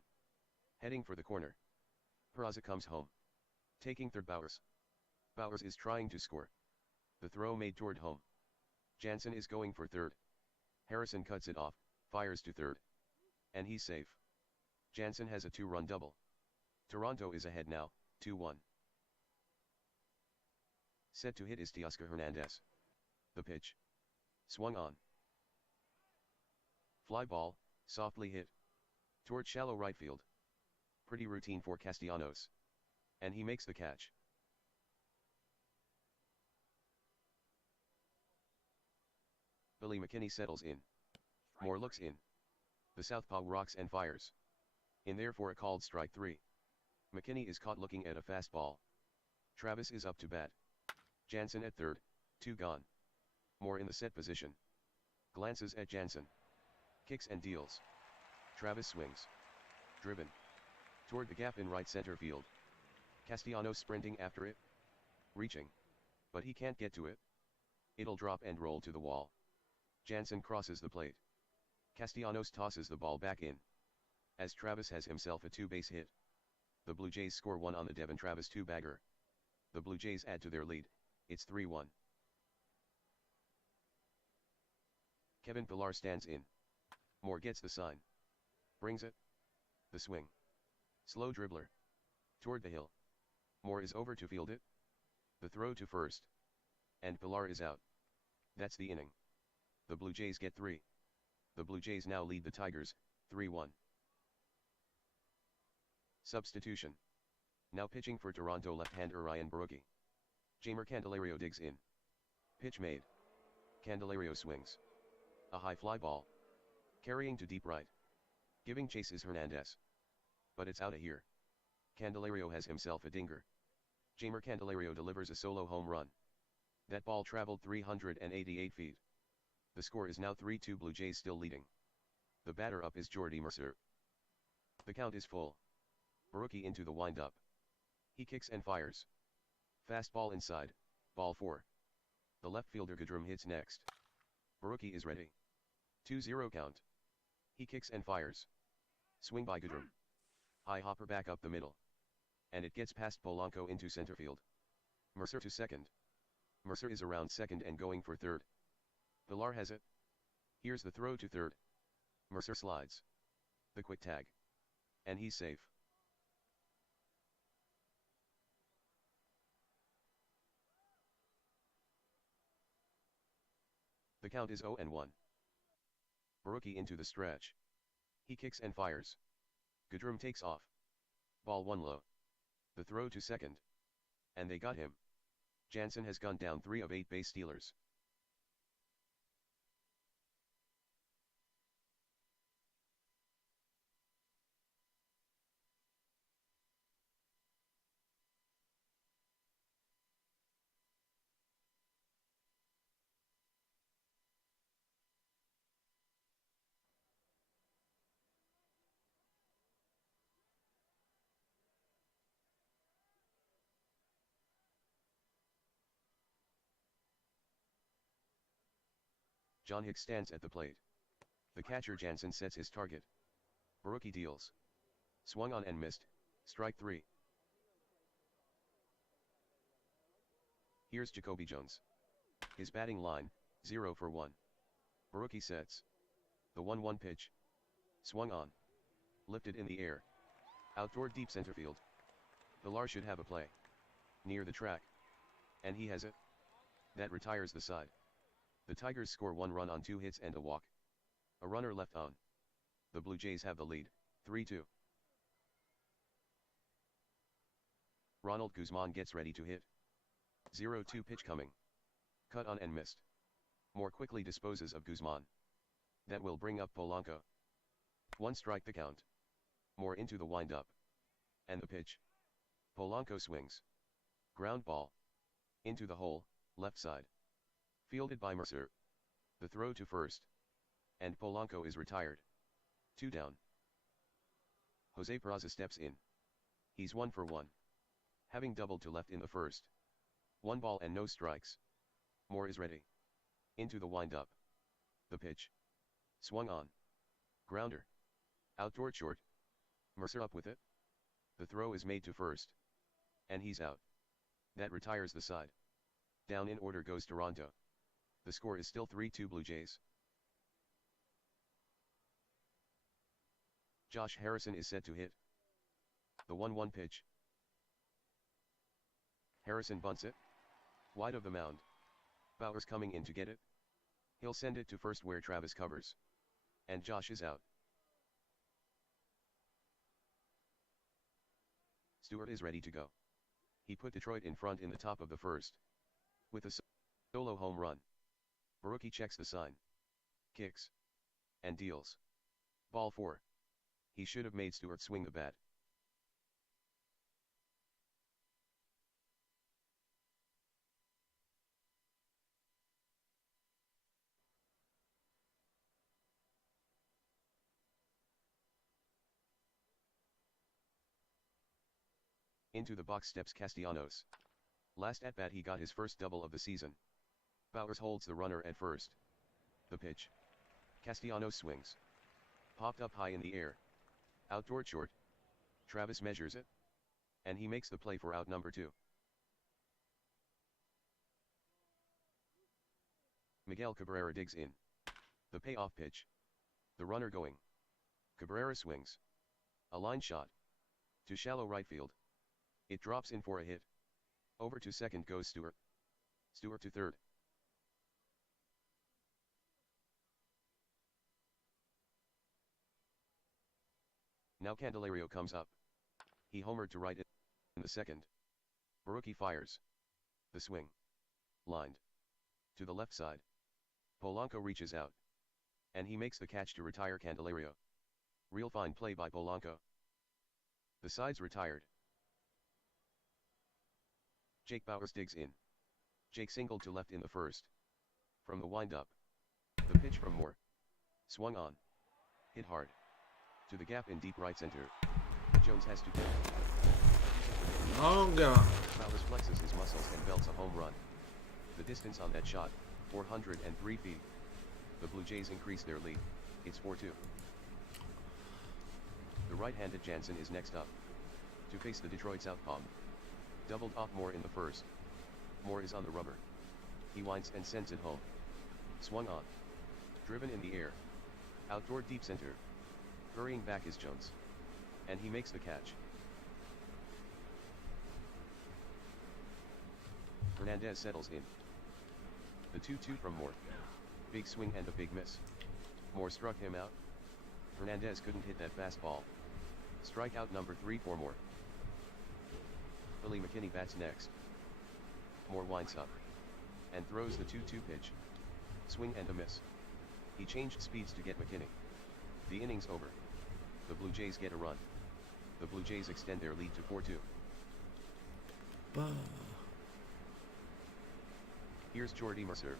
Heading for the corner. Peraza comes home. Taking third Bowers. Bowers is trying to score. The throw made toward home. Jansen is going for third. Harrison cuts it off, fires to third. And he's safe. Jansen has a 2-run double. Toronto is ahead now, 2-1. Set to hit is Teoscar Hernandez. The pitch. Swung on. Fly ball, softly hit. Toward shallow right field. Pretty routine for Castellanos. And he makes the catch. Billy McKinney settles in. Moore looks in. The southpaw rocks and fires. In there for a called strike 3. McKinney is caught looking at a fastball. Travis is up to bat. Jansen at third, 2 gone. Moore in the set position. Glances at Jansen. Kicks and deals. Travis swings. Driven. Toward the gap in right center field. Castellanos sprinting after it. Reaching. But he can't get to it. It'll drop and roll to the wall. Jansen crosses the plate. Castellanos tosses the ball back in. As Travis has himself a 2-base hit. The Blue Jays score 1 on the Devin Travis 2-bagger. The Blue Jays add to their lead, it's 3-1. Kevin Pillar stands in. Moore gets the sign. Brings it. The swing. Slow dribbler. Toward the hill. Moore is over to field it. The throw to first. And Pillar is out. That's the inning. The Blue Jays get 3. The Blue Jays now lead the Tigers, 3-1. Substitution. Now pitching for Toronto left-hander Ryan Borucki. Jeimer Candelario digs in. Pitch made. Candelario swings. A high fly ball. Carrying to deep right. Giving chase is Hernandez. But it's out of here. Candelario has himself a dinger. Jeimer Candelario delivers a solo home run. That ball traveled 388 feet. The score is now 3-2, Blue Jays still leading. The batter up is Jordy Mercer. The count is full. Borucki into the windup. He kicks and fires. Fastball inside, ball 4. The left fielder Goodrum hits next. Borucki is ready. 2-0 count. He kicks and fires. Swing by Goodrum. High hopper back up the middle. And it gets past Polanco into center field. Mercer to second. Mercer is around second and going for third. Pillar has it. Here's the throw to third. Mercer slides. The quick tag. And he's safe. The count is 0-1. Borucki into the stretch. He kicks and fires. Goodrum takes off. Ball 1 low. The throw to second. And they got him. Jansen has gone down 3 of 8 base stealers. John Hicks stands at the plate. The catcher Jansen sets his target. Baruki deals. Swung on and missed, strike 3. Here's Jacoby Jones. His batting line, 0 for 1. Baruki sets. The 1-1 pitch. Swung on. Lifted in the air. Out toward deep center field. Pilar should have a play. Near the track. And he has it. That retires the side. The Tigers score 1 run on 2 hits and a walk. A runner left on. The Blue Jays have the lead, 3-2. Ronald Guzman gets ready to hit. 0-2 pitch coming. Cut on and missed. Moore quickly disposes of Guzman. That will bring up Polanco. 1 strike the count. Moore into the wind-up. And the pitch. Polanco swings. Ground ball. Into the hole, left side. Fielded by Mercer. The throw to first. And Polanco is retired. 2 down. Jose Peraza steps in. He's 1 for 1. Having doubled to left in the first. 1 ball and no strikes. Moore is ready. Into the wind-up. The pitch. Swung on. Grounder. Out toward short. Mercer up with it. The throw is made to first. And he's out. That retires the side. Down in order goes Toronto. The score is still 3-2 Blue Jays. Josh Harrison is set to hit. The 1-1 pitch. Harrison bunts it. Wide of the mound. Bowers coming in to get it. He'll send it to first where Travis covers. And Josh is out. Stewart is ready to go. He put Detroit in front in the top of the first. With a solo home run. Baruki checks the sign. Kicks. And deals. Ball 4. He should have made Stewart swing the bat. Into the box steps Castellanos. Last at bat he got his first double of the season. Bowers holds the runner at first. The pitch. Castellanos swings. Popped up high in the air. Out toward short. Travis measures it. And he makes the play for out number 2. Miguel Cabrera digs in. The payoff pitch. The runner going. Cabrera swings. A line shot. To shallow right field. It drops in for a hit. Over to second goes Stewart. Stewart to third. Now Candelario comes up. He homered to right in the second. Baruki fires. The swing. Lined. To the left side. Polanco reaches out. And he makes the catch to retire Candelario. Real fine play by Polanco. The side's retired. Jake Bowers digs in. Jake singled to left in the first. From the wind-up. The pitch from Moore. Swung on. Hit hard. To the gap in deep right center. Jones has to go. Oh God. Bowers flexes his muscles and belts a home run. The distance on that shot, 403 feet. The Blue Jays increase their lead. It's 4-2. The right-handed Jansen is next up. To face the Detroit southpaw. Doubled off Moore in the first. Moore is on the rubber. He winds and sends it home. Swung on. Driven in the air. Out toward deep center. Hurrying back is Jones. And he makes the catch. Hernandez settles in. The 2-2 from Moore. Big swing and a big miss. Moore struck him out. Hernandez couldn't hit that fastball. Strikeout number 3 for Moore. Billy McKinney bats next. Moore winds up. And throws the 2-2 pitch. Swing and a miss. He changed speeds to get McKinney. The inning's over. The Blue Jays get a run. The Blue Jays extend their lead to 4-2. Here's Jordy Mercer.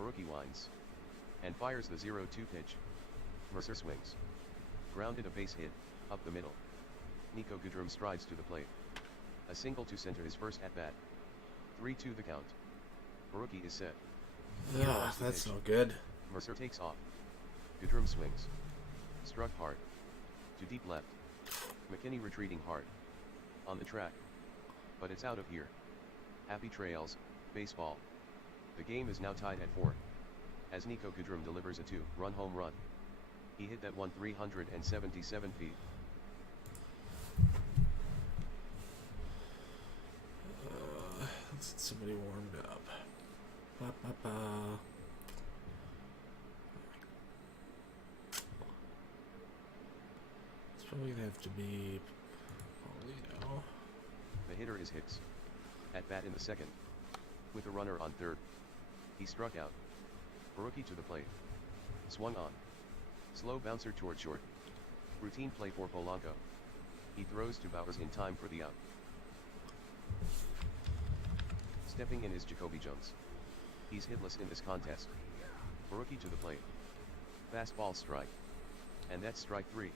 Baruki winds. And fires the 0-2 pitch. Mercer swings. Grounded a base hit, up the middle. Nico Goodrum strides to the plate. A single to center his first at-bat. 3-2 the count. Baruki is set. Here Ugh, comes the that's pitch. no good. Mercer takes off. Goodrum swings. Struck hard. To deep left. McKinney retreating hard. On the track. But it's out of here. Happy trails, baseball. The game is now tied at 4. As Nico Goodrum delivers a 2-run home run. He hit that one 377 feet. Let's get somebody warmed up. Ba, ba, ba. It's probably gonna have to be Paulino. The hitter is Hicks. At bat in the second. With a runner on third. He struck out. Rookie to the plate. Swung on. Slow bouncer toward short. Routine play for Polanco. He throws to Bowers in time for the out. Stepping in is Jacoby Jones. He's hitless in this contest. Rookie to the plate. Fastball strike. And that's strike 3.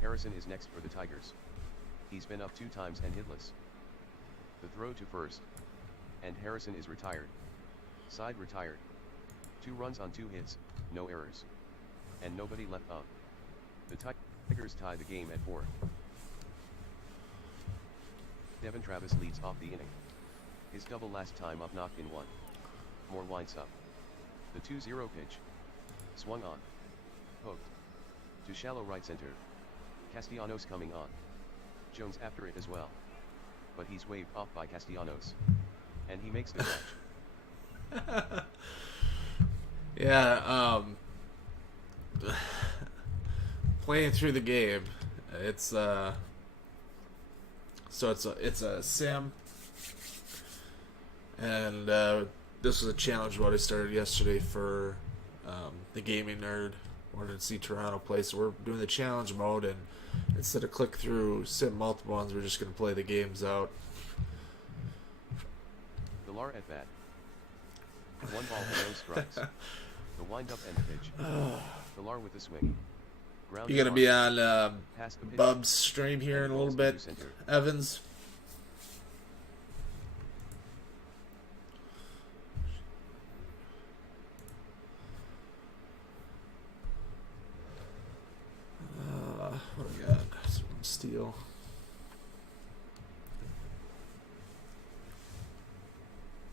Harrison is next for the Tigers. He's been up 2 times and hitless. The throw to first. And Harrison is retired. Side retired. 2 runs on 2 hits, no errors. And nobody left on. The Tigers tie the game at 4. Devin Travis leads off the inning. His double last time up knocked in 1. Moore winds up. The 2-0 pitch. Swung on. Poked. To shallow right center. Castellanos coming on. Jones after it as well. But he's waved off by Castellanos. And he makes the catch. Yeah, playing through the game, it's so it's a sim, and this was a challenge what I started yesterday for the gaming nerd. Wanted to see Toronto play, so we're doing the challenge mode, and instead of click through sim multiple ones, we're just gonna play the games out. Villar at bat. 1 ball and no strikes. The windup and the pitch. Villar with the swing. Ground You're gonna be on past the pitch. Bub's stream here in a little bit, Center. Evans. What do we got? Steal.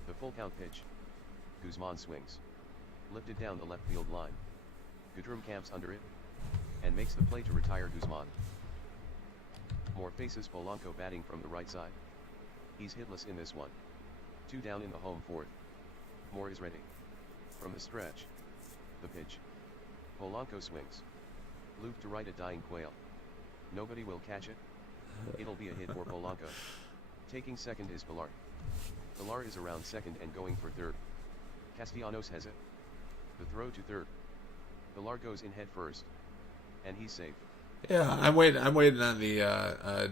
The full count pitch. Guzman swings. Lifted down the left field line. Goodrum camps under it. And makes the play to retire Guzman. Moore faces Polanco batting from the right side. He's hitless in this one. 2 down in the home 4th. Moore is ready. From the stretch. The pitch. Polanco swings. Loop to right at dying Quail. Nobody will catch it. It'll be a hit for Polanco. Taking second is Villar. Villar is around second and going for third. Castellanos has it. The throw to third. Villar goes in head first. And he's safe. Yeah, I'm waiting on the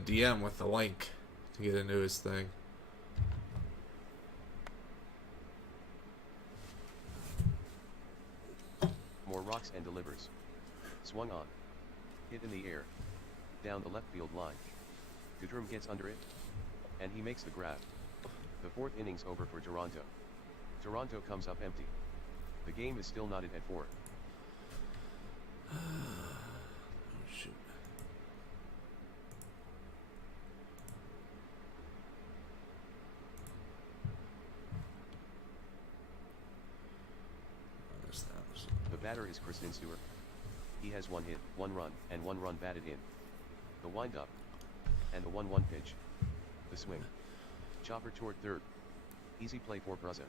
DM with the link to get into his thing. Moore rocks and delivers. Swung on. Hit in the air. Down the left field line. Goodrum gets under it. And he makes the grab. The 4th inning's over for Toronto. Toronto comes up empty. The game is still knotted at 4. Oh, shoot. The batter is Kristen Stewart. He has 1 hit, 1 run, and 1 run batted in. The wind-up. And the 1-1 pitch. The swing. Chopper toward third. Easy play for Braza.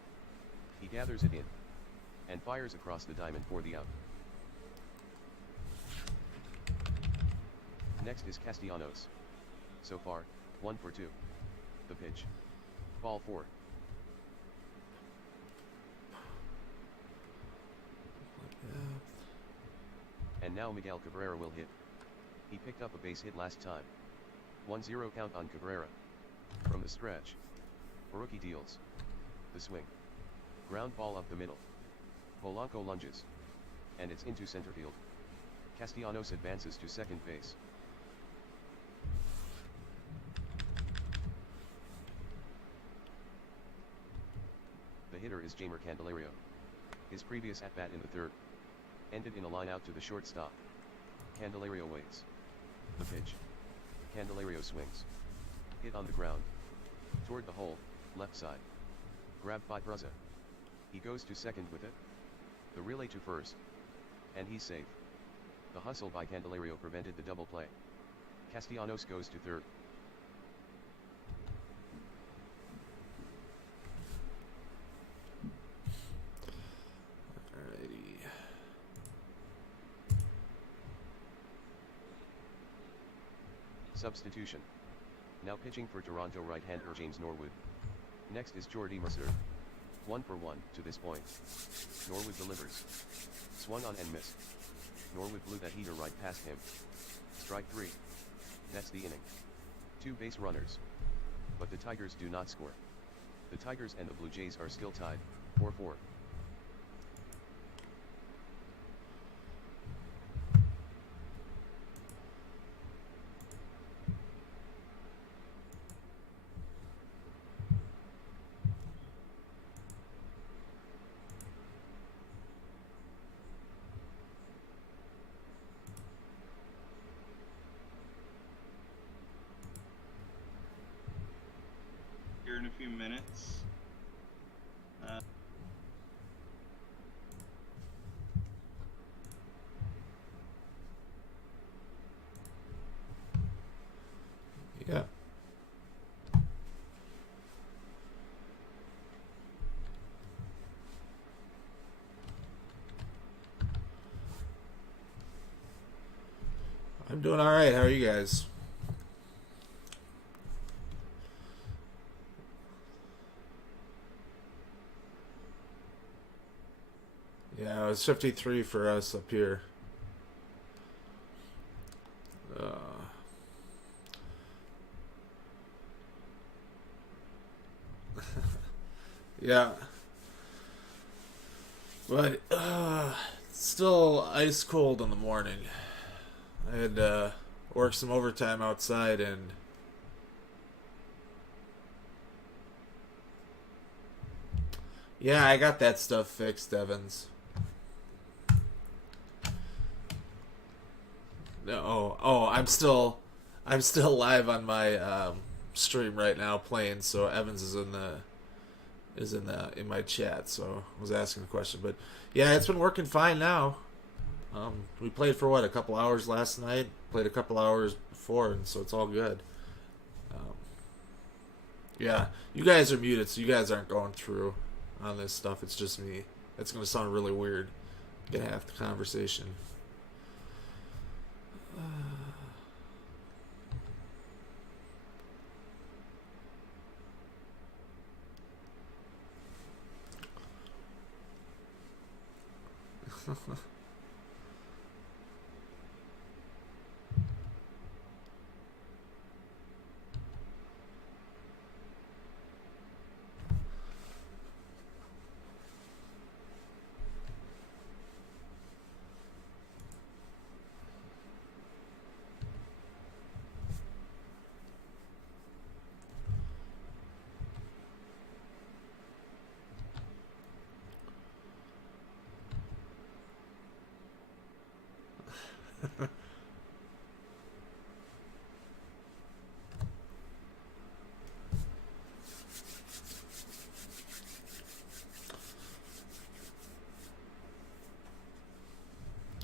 He gathers it in. And fires across the diamond for the out. Next is Castellanos. So far, 1 for 2. The pitch. Ball 4. And now Miguel Cabrera will hit. He picked up a base hit last time. 1-0 count on Cabrera. From the stretch. Rookie deals. The swing. Ground ball up the middle. Polanco lunges. And it's into center field. Castellanos advances to second base. hitter is Jamer Candelario. His previous at-bat in the third ended in a line out to the shortstop. Candelario waits. The pitch. Candelario swings. Hit on the ground. Toward the hole, left side. Grabbed by Bruzza. He goes to second with it. The relay to first. And he's safe. The hustle by Candelario prevented the double play. Castellanos goes to third. Alrighty. Substitution. Now pitching for Toronto right-hander James Norwood. Next is Jordy Mercer. 1 for 1 to this point. Norwood delivers. Swung on and missed. Norwood blew that heater right past him. Strike 3. That's the inning. 2 base runners. But the Tigers do not score. The Tigers and the Blue Jays are still tied, 4-4. Here in a few minutes. Yeah. I'm doing all right. How are you guys? Yeah, it was 53 for us up here. Yeah. But still ice cold in the morning. I had to work some overtime outside and yeah, I got that stuff fixed, Evans. No, oh, I'm still live on my stream right now playing. So Evans is in my chat. So I was asking a question, but yeah, it's been working fine now. We played for what, a couple hours last night. Played a couple hours before, and so it's all good. Yeah, you guys are muted, so you guys aren't going through on this stuff. It's just me. It's gonna sound really weird. Get half the conversation.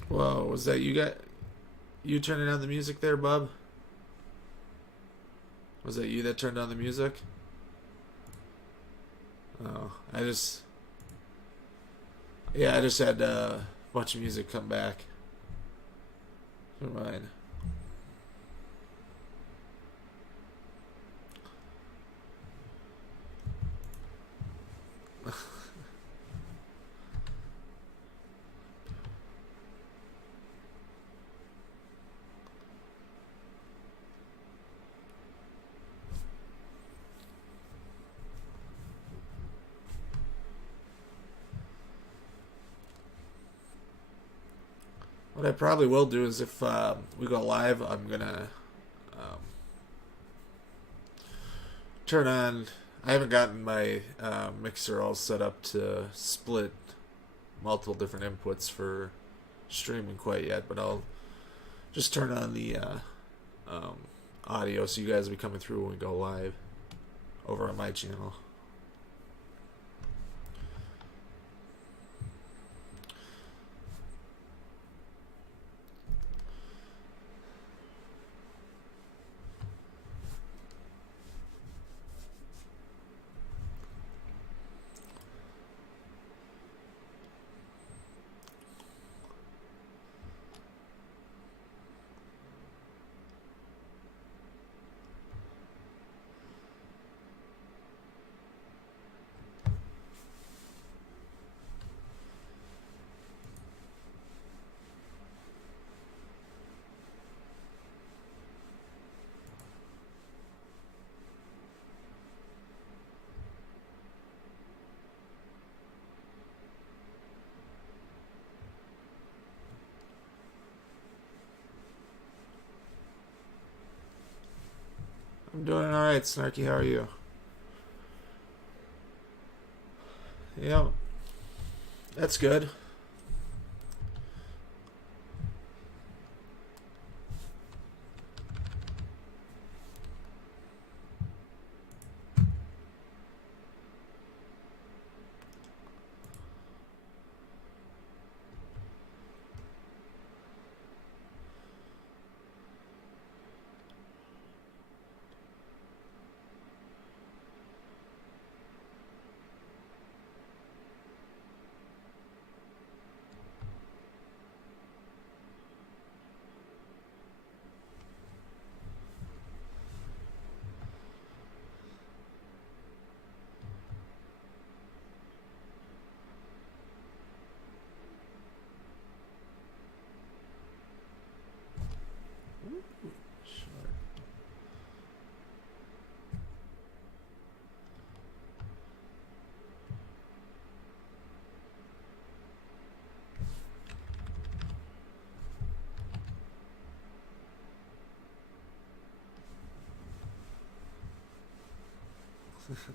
Whoa, was that you turning on the music there, bub? Was that you that turned on the music? Oh, I just had a bunch of music come back. Never mind. What I probably will do is if we go live, I'm gonna turn on I haven't gotten my mixer all set up to split multiple different inputs for streaming quite yet, but I'll just turn on the um, audio so you guys will be coming through when we go live over on my channel. I'm doing alright, Snarky. How are you? Yeah, that's good. Sure.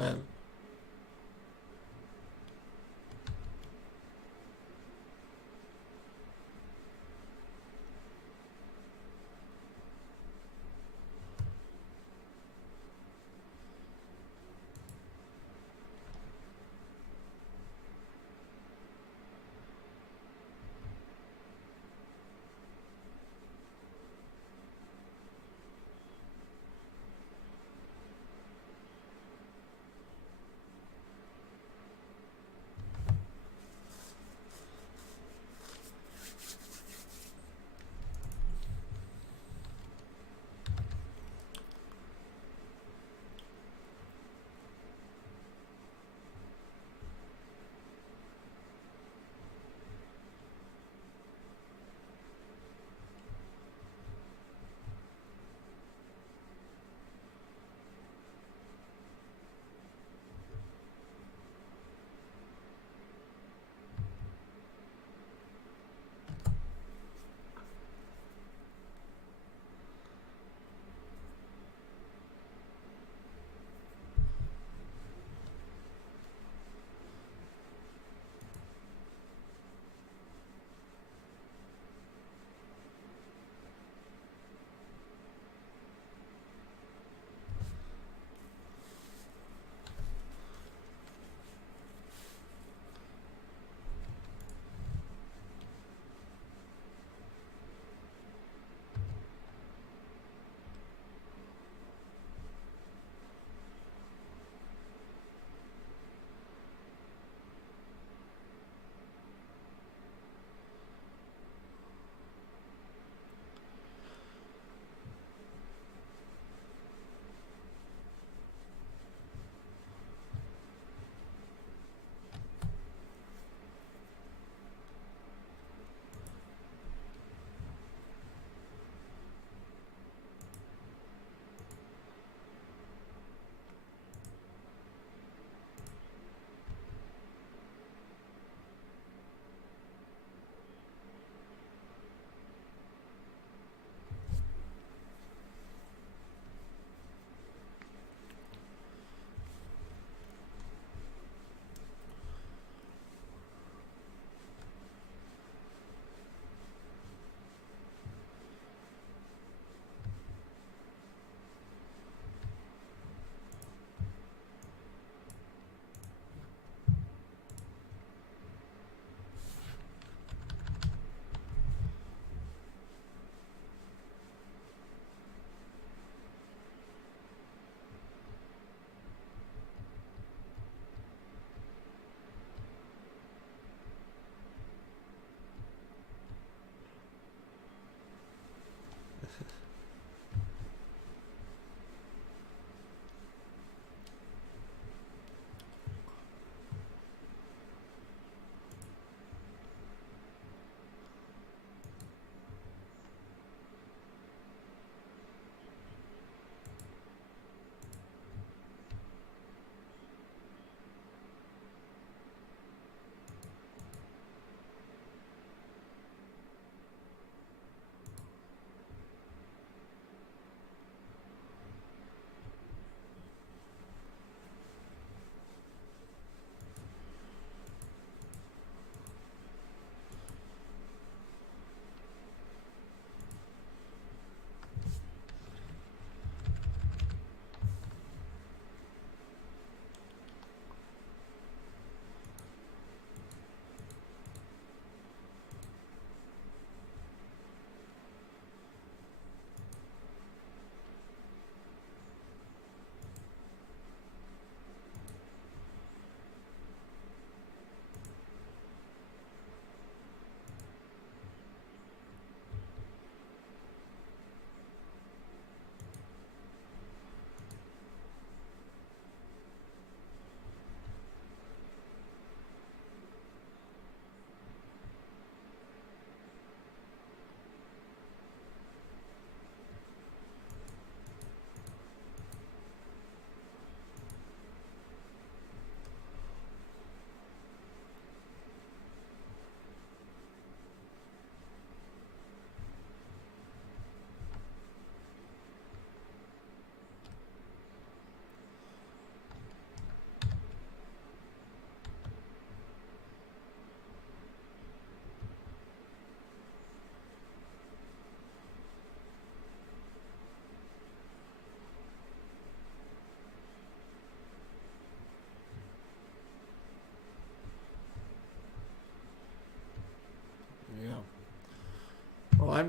And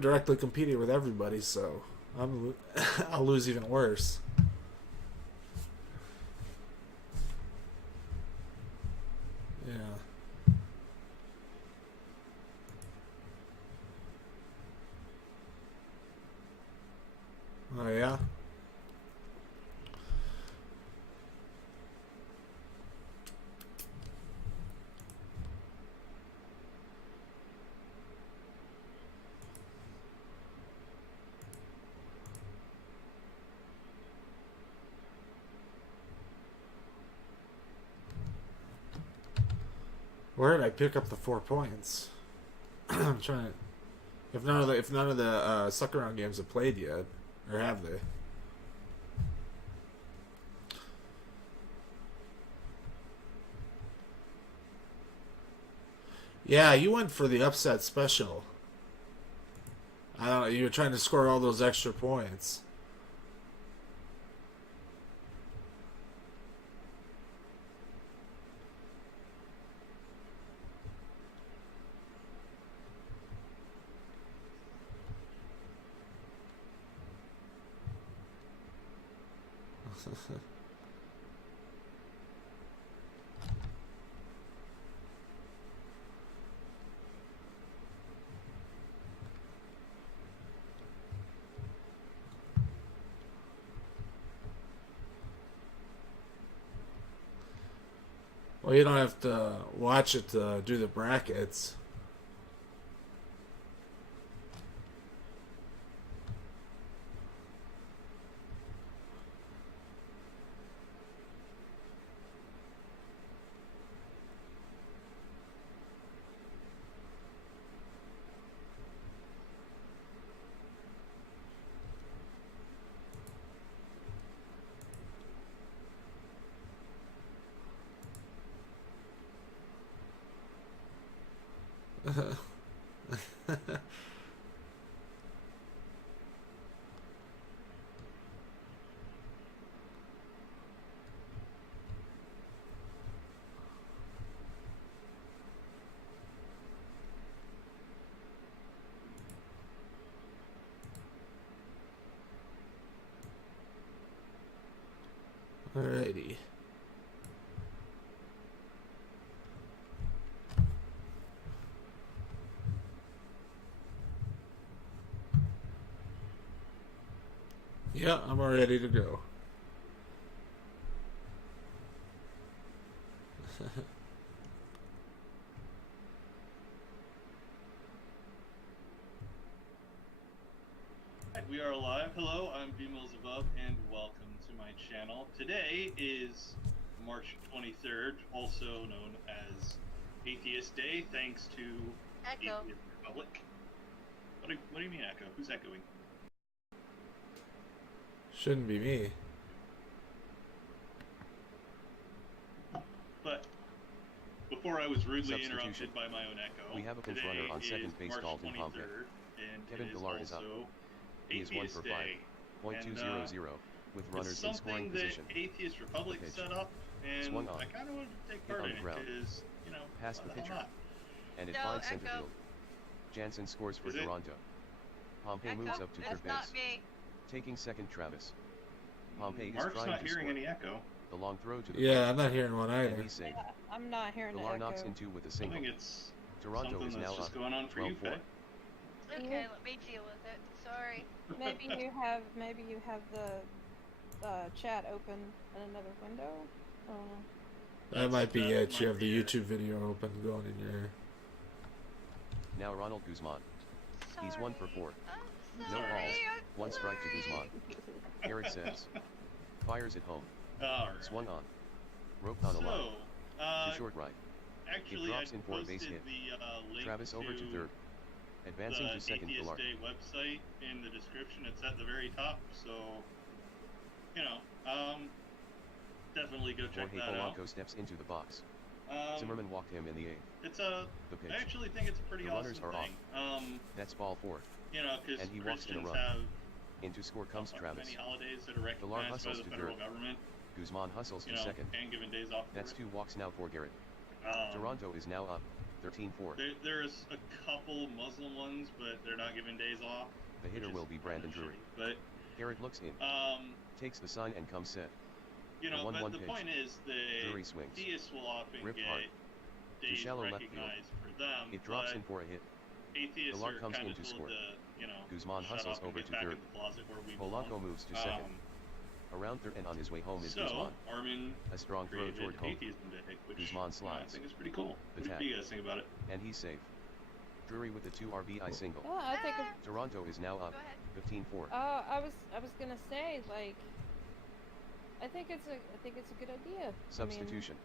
directly competing with everybody, so I'll lose even worse. Yeah. Oh yeah. Where did I pick up the 4 points? I'm trying to. If none of the suck around games have played yet, or have they? Yeah, you went for the upset special. I don't know. You were trying to score all those extra points. Well, you don't have to watch it to do the brackets. Alrighty. Yeah, I'm all ready to go. We are live. Hello, I'm BMills Above, and welcome to my channel. Today is March 23rd, also known as Atheist Day, thanks to Echo. Atheist Republic. What do you mean echo? Who's echoing? Shouldn't be me. But before I was rudely Substitution. interrupted by my own echo, We have a pinch today runner on second is base, March Dalton Pompey. 23rd, and Kevin it is Pillar is up. also He is 1 Atheist for Day. 5.200 with It's runners in scoring something that position. Atheist Republic The pitch. set up, and Swung on. I kind of wanted to take Hit part on in the it ground. because, Past why the hell pitcher. not? And it No, finds center Echo. field. Jansen scores for Is it? Toronto. Pompey Echo? moves up to third That's not base. me. Taking second, Travis. Pompey is Mark's trying not to hearing score. any echo. The long throw to the Yeah, I'm not hearing one and either. he's safe. I'm not hearing the Pilar echo. knocks in 2 with a I single. think it's Toronto something is that's now just up going on for you, 12-4. Faye. Okay, let me deal with it. Sorry. Maybe you have the chat open in another window. That might be that it. You might have the be it. YouTube video open going in your. Now Ronald Guzman. He's 1 for 4. I'm No sorry. balls. I'm 1 strike to sorry. Guzman. Eric says. Fires at home. Alright. Swung on. Roped on a line. So, To short right. actually, drops I in for a posted base hit. the link Travis over to third. the Advancing to second, Atheist Pilar. Day website in the description. It's at the very top, so, definitely go check Jorge that out. Polanco steps into the box. Um, Zimmerman walked him in the 8th. It's The pitch. I actually think it's a pretty The runners awesome are thing. That's ball 4. Because And he walks in a Christians run. have Into score comes Travis. many holidays that are Pilar recognized by hustles the to federal third. government, Guzman hustles to second. and given days off. That's 2 walks now for Garrett. Um, Toronto is now up 13-4. There's a couple Muslim ones, but they're not given days off. The hitter which will is be Brandon kinda Drury. shitty. Garrett looks in, But takes the sign and comes set. you know, The 1-1 but the pitch. point is that Drury swings. theists will often Ripped get hard. days shallow left recognized for them. It drops but in for a hit. atheists The lock are comes kind in of to told score. to, you know, Guzman shut hustles up and over get to back third. in the closet where we Polanco belong. moves to second. Around third and on his way home is So, Guzman. Armin A strong throw created toward home. Atheism Day, which Guzman you know, I slides. think is pretty cool. The What tap. do you guys think about it? And he's safe. Drury with the 2 RBI single. Oh, I think. Toronto is now up Go ahead. 15-4. I was gonna say, like, I think it's a good idea. Substitution.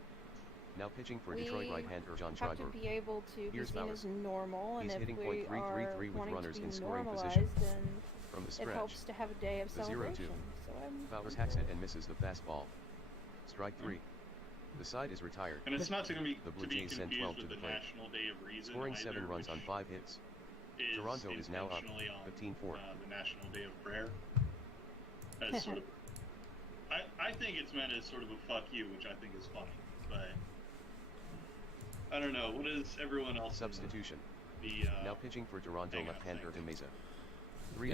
Now pitching for Detroit we right-hander John I mean, have Schreiber. to be able to be Here's seen Bowers. as normal, and He's if hitting we .333 are with wanting runners to be in scoring normalized, position. then From the it stretch. helps to have a day of The 0-2. celebration. So Bowers hacks it and misses the fastball. Strike 3. The side is retired. And it's not to be The Blue to be Jays sent confused 12 to with the the plate. National Day of Reason. Scoring either, 7 runs on which 5 hits. Toronto is now up intentionally on 15-4. The National Day of Prayer. As sort of, I think it's meant as sort of a fuck you, which I think is funny. But I don't know. What does everyone else? Substitution. The Now pitching for Toronto hang on a left-hander second. Mesa.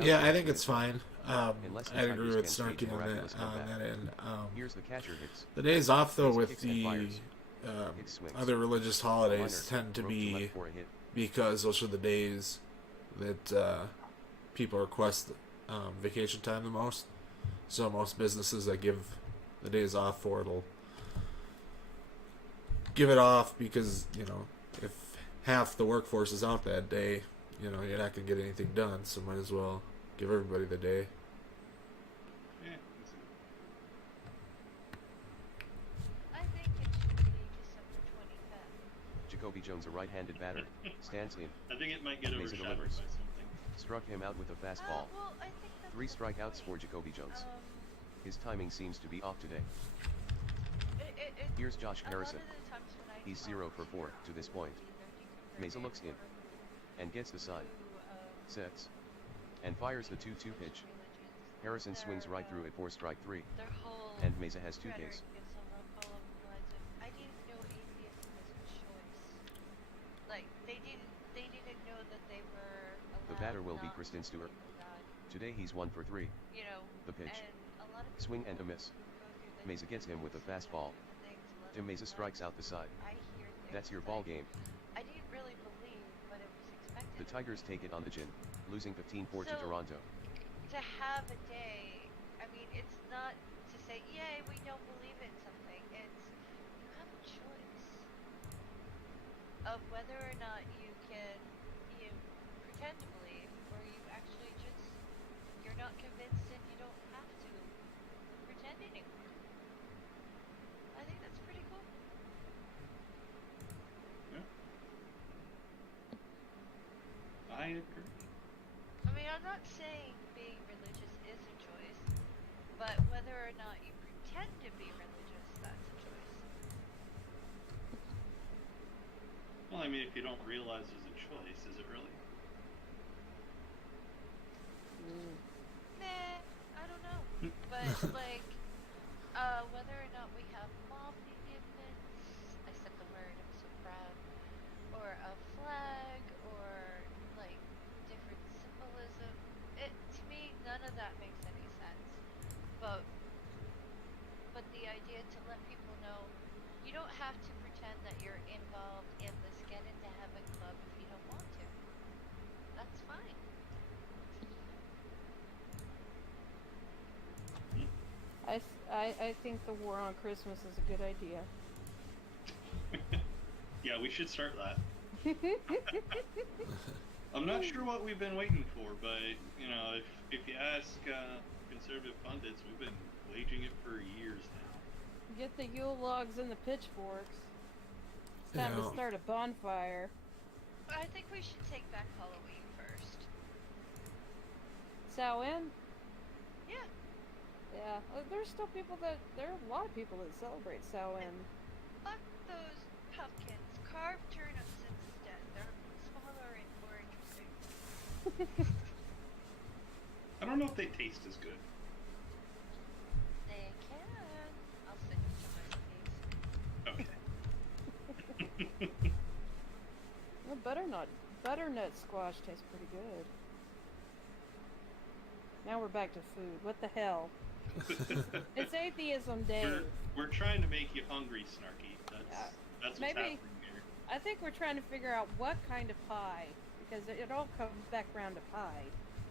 Yeah, I think it's fine. Unless the I agree Tigers with can stage Snarky on miraculous that, on comeback. that end. Here's the catcher hits. The days off, though, Hits, with kicks, and the fires. Hit swings. other religious holidays Minor tend to broke to be left for a hit. because those are the days that people request vacation time the most. So most businesses that give the days off for it'll give it off because, you know, if half the workforce is out that day, you know, you're not going to get anything done. So might as well give everybody the day. Yeah, I think it should be December 25th. Jacoby Jones, a right-handed batter, stands in. I think it might get Mesa overshadowed by delivers. something. Struck him out with a fastball. Well, I think that's 3 the strikeouts for point. Jacoby Jones. Um, His timing seems to be off today. it, Here's Josh a lot Harrison. of the times when I He's talk 0 for 4 to to this point. either Mesa looks in and gets the sign. Sets. And fires the 2-2 pitch. Harrison swings right through it for strike 3. Their whole And Mesa has 2 rhetoric Ks. is along the lines of, I didn't know atheism was a choice. Like, they didn't know that they were allowed The batter will be not Kristen to Stewart. believe in God. Today he's 1 for 3. You know, The pitch. and a lot of Swing people and a miss. who go through the Mesa gets him with a different fastball. things, a lot Tim of Mesa times strikes out the side. I hear That's things your that ball game. I didn't really believe, but it was expected. The Tigers take it on the chin, losing 15-4 to So- Toronto. To have a day, I mean, it's not to say, yay, we don't believe in something. It's, you have a choice of whether or not you can, you pretend to believe, or you actually just, you're not convinced and you don't have to pretend anymore. I think that's pretty cool. I agree. I mean, I'm not saying being religious is a choice, but whether or not you pretend to be religious, that's a choice. Well, I mean, if you don't realize there's a choice, is it really? Nah, I don't know. But, like, whether or not we have mob movements, I said the word, I'm so proud, or a flag, or, like, different symbolism, to me, none of that makes any sense. But the idea to let people know, you don't have to pretend that you're involved in this Get Into Heaven club if you don't want to. That's fine. I think the war on Christmas is a good idea. Yeah, we should start that. I'm not sure what we've been waiting for, but you know, if you ask conservative pundits, we've been waging it for years now. Get the Yule logs and the pitchforks. It's time Yeah. to start a bonfire. I think we should take back Halloween first. Samhain? Yeah. Yeah, there's still people there are a lot of people that celebrate Samhain. Fuck those pumpkins. Carve turnips instead. They're smaller and more interesting. I don't know if they taste as good. They can. I'll send you some recipes. Okay. butternut squash tastes pretty good. Now we're back to food. What the hell? It's atheism day. We're trying to make you hungry, Snarky. That's what's maybe- happening here. I think we're trying to figure out what kind of pie, because it all comes back around to pie.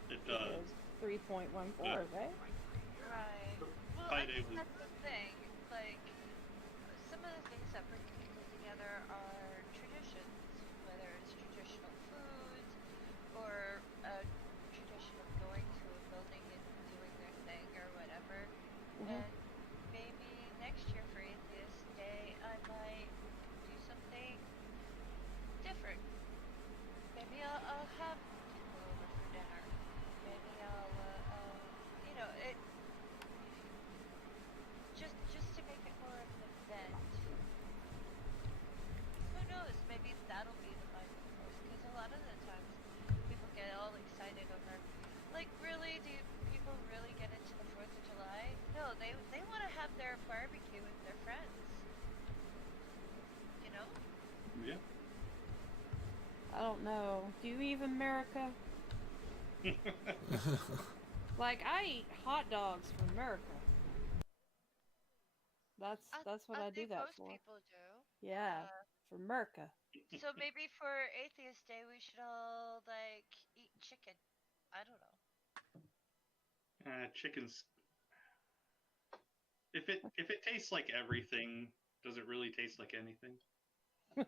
It does. 3.14, Yeah. right? Right. Well, Pie I day think was- that's the thing. Like, some of the things that bring people together are traditions, whether it's traditional foods or a tradition of going to a building and doing their thing or whatever. Mhm. And maybe next year for Atheist Day, I might do something different. Maybe I'll have people over for dinner. Maybe I'll, you know, it just to make it more of an event. Who knows? Maybe that'll be the final course. Because a lot of the times people get all excited over, like, really? Do people really get into the 4th of July? No, they want to have their barbecue with their friends. You know? Yeah. I don't know. Do you even, America? Like, I eat hot dogs for America. That's what I do think that most for. people do. Yeah, for America. So maybe for Atheist Day we should all like eat chicken. I don't know. Chickens. If it tastes like everything, does it really taste like anything?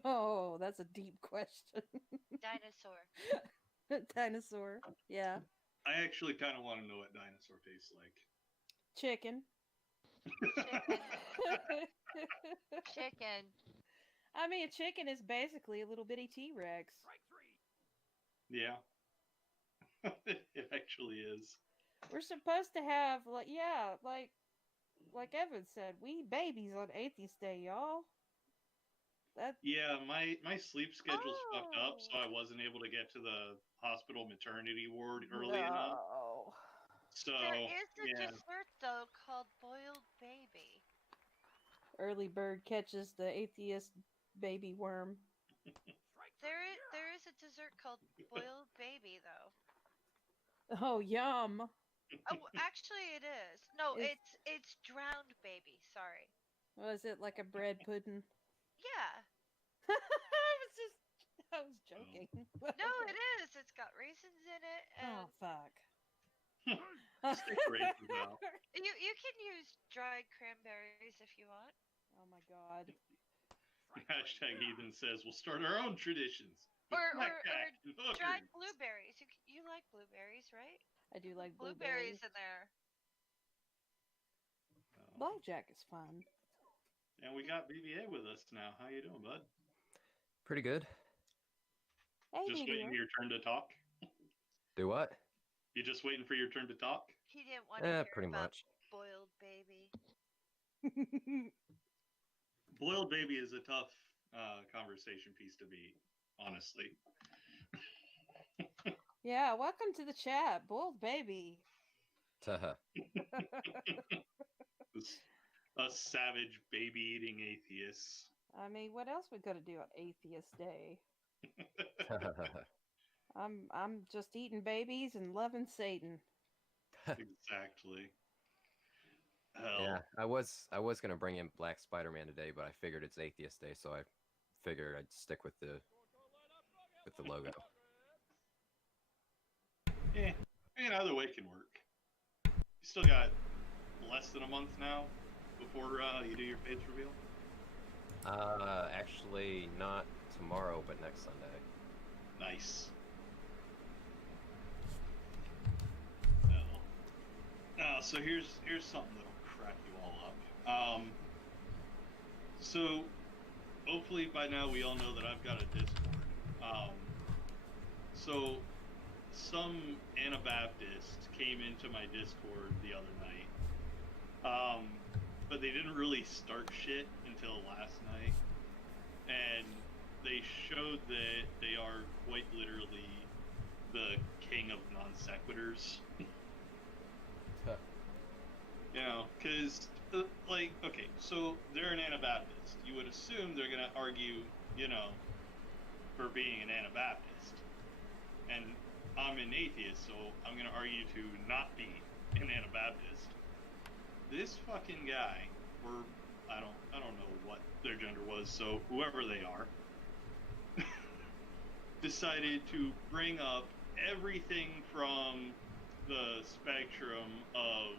Oh, that's a deep question. Dinosaur. Dinosaur. Yeah. I actually kind of want to know what dinosaur tastes like. Chicken. Chicken. I mean, a chicken is basically a little bitty T-Rex. Yeah. It actually is. We're supposed to have, like, yeah, like Evan said, we eat babies on Atheist Day, y'all. That Yeah, my sleep schedule's fucked up, so Oh. I wasn't able to get to the hospital maternity ward early enough. no. So There is a yeah, dessert though called boiled baby. Early bird catches the atheist baby worm. There is a dessert called boiled baby though. Oh, yum. Oh, actually it is. No, It's- it's drowned baby. Sorry. Was it like a bread pudding? Yeah. I was joking. No, it is. It's got raisins in it, and Oh, fuck. stick raisins out. you can use dried cranberries if you want. Oh my god. Hashtag Heathen says we'll start our own traditions. with Or blackjack and hookers. dried blueberries. You like blueberries, right? I do like Blueberries blueberries. in there. Blackjack is fun. And we got BBA with us now. How you doing, bud? Pretty good. Hey, Just waiting for your turn to talk. Do what? You just waiting for your turn to talk? He didn't want to hear Pretty about much. boiled baby. Boiled baby is a tough conversation piece to beat, honestly. Yeah, welcome to the chat, boiled baby. Tuh. A savage baby eating atheist. I mean, what else we gotta do on Atheist Day? I'm just eating babies and loving Satan. Exactly. Hell. Yeah, I was gonna bring in Black Spider-Man today, but I figured it's Atheist Day, so I figured I'd stick with the logo. Yeah, I mean, either way can work. You still got less than a month now before you do your face reveal? Actually, not tomorrow, but next Sunday. Nice. So here's something that'll crack you all up. So hopefully by now we all know that I've got a Discord. So some Anabaptist came into my Discord the other night, but they didn't really start shit until last night, and they showed that they are quite literally the king of non sequiturs. You know, because, like, okay, so they're an Anabaptist. You would assume they're going to argue, you know, for being an Anabaptist. And I'm an atheist, so I'm going to argue to not be an Anabaptist. This fucking guy, or I don't know what their gender was, so whoever they are, decided to bring up everything from the spectrum of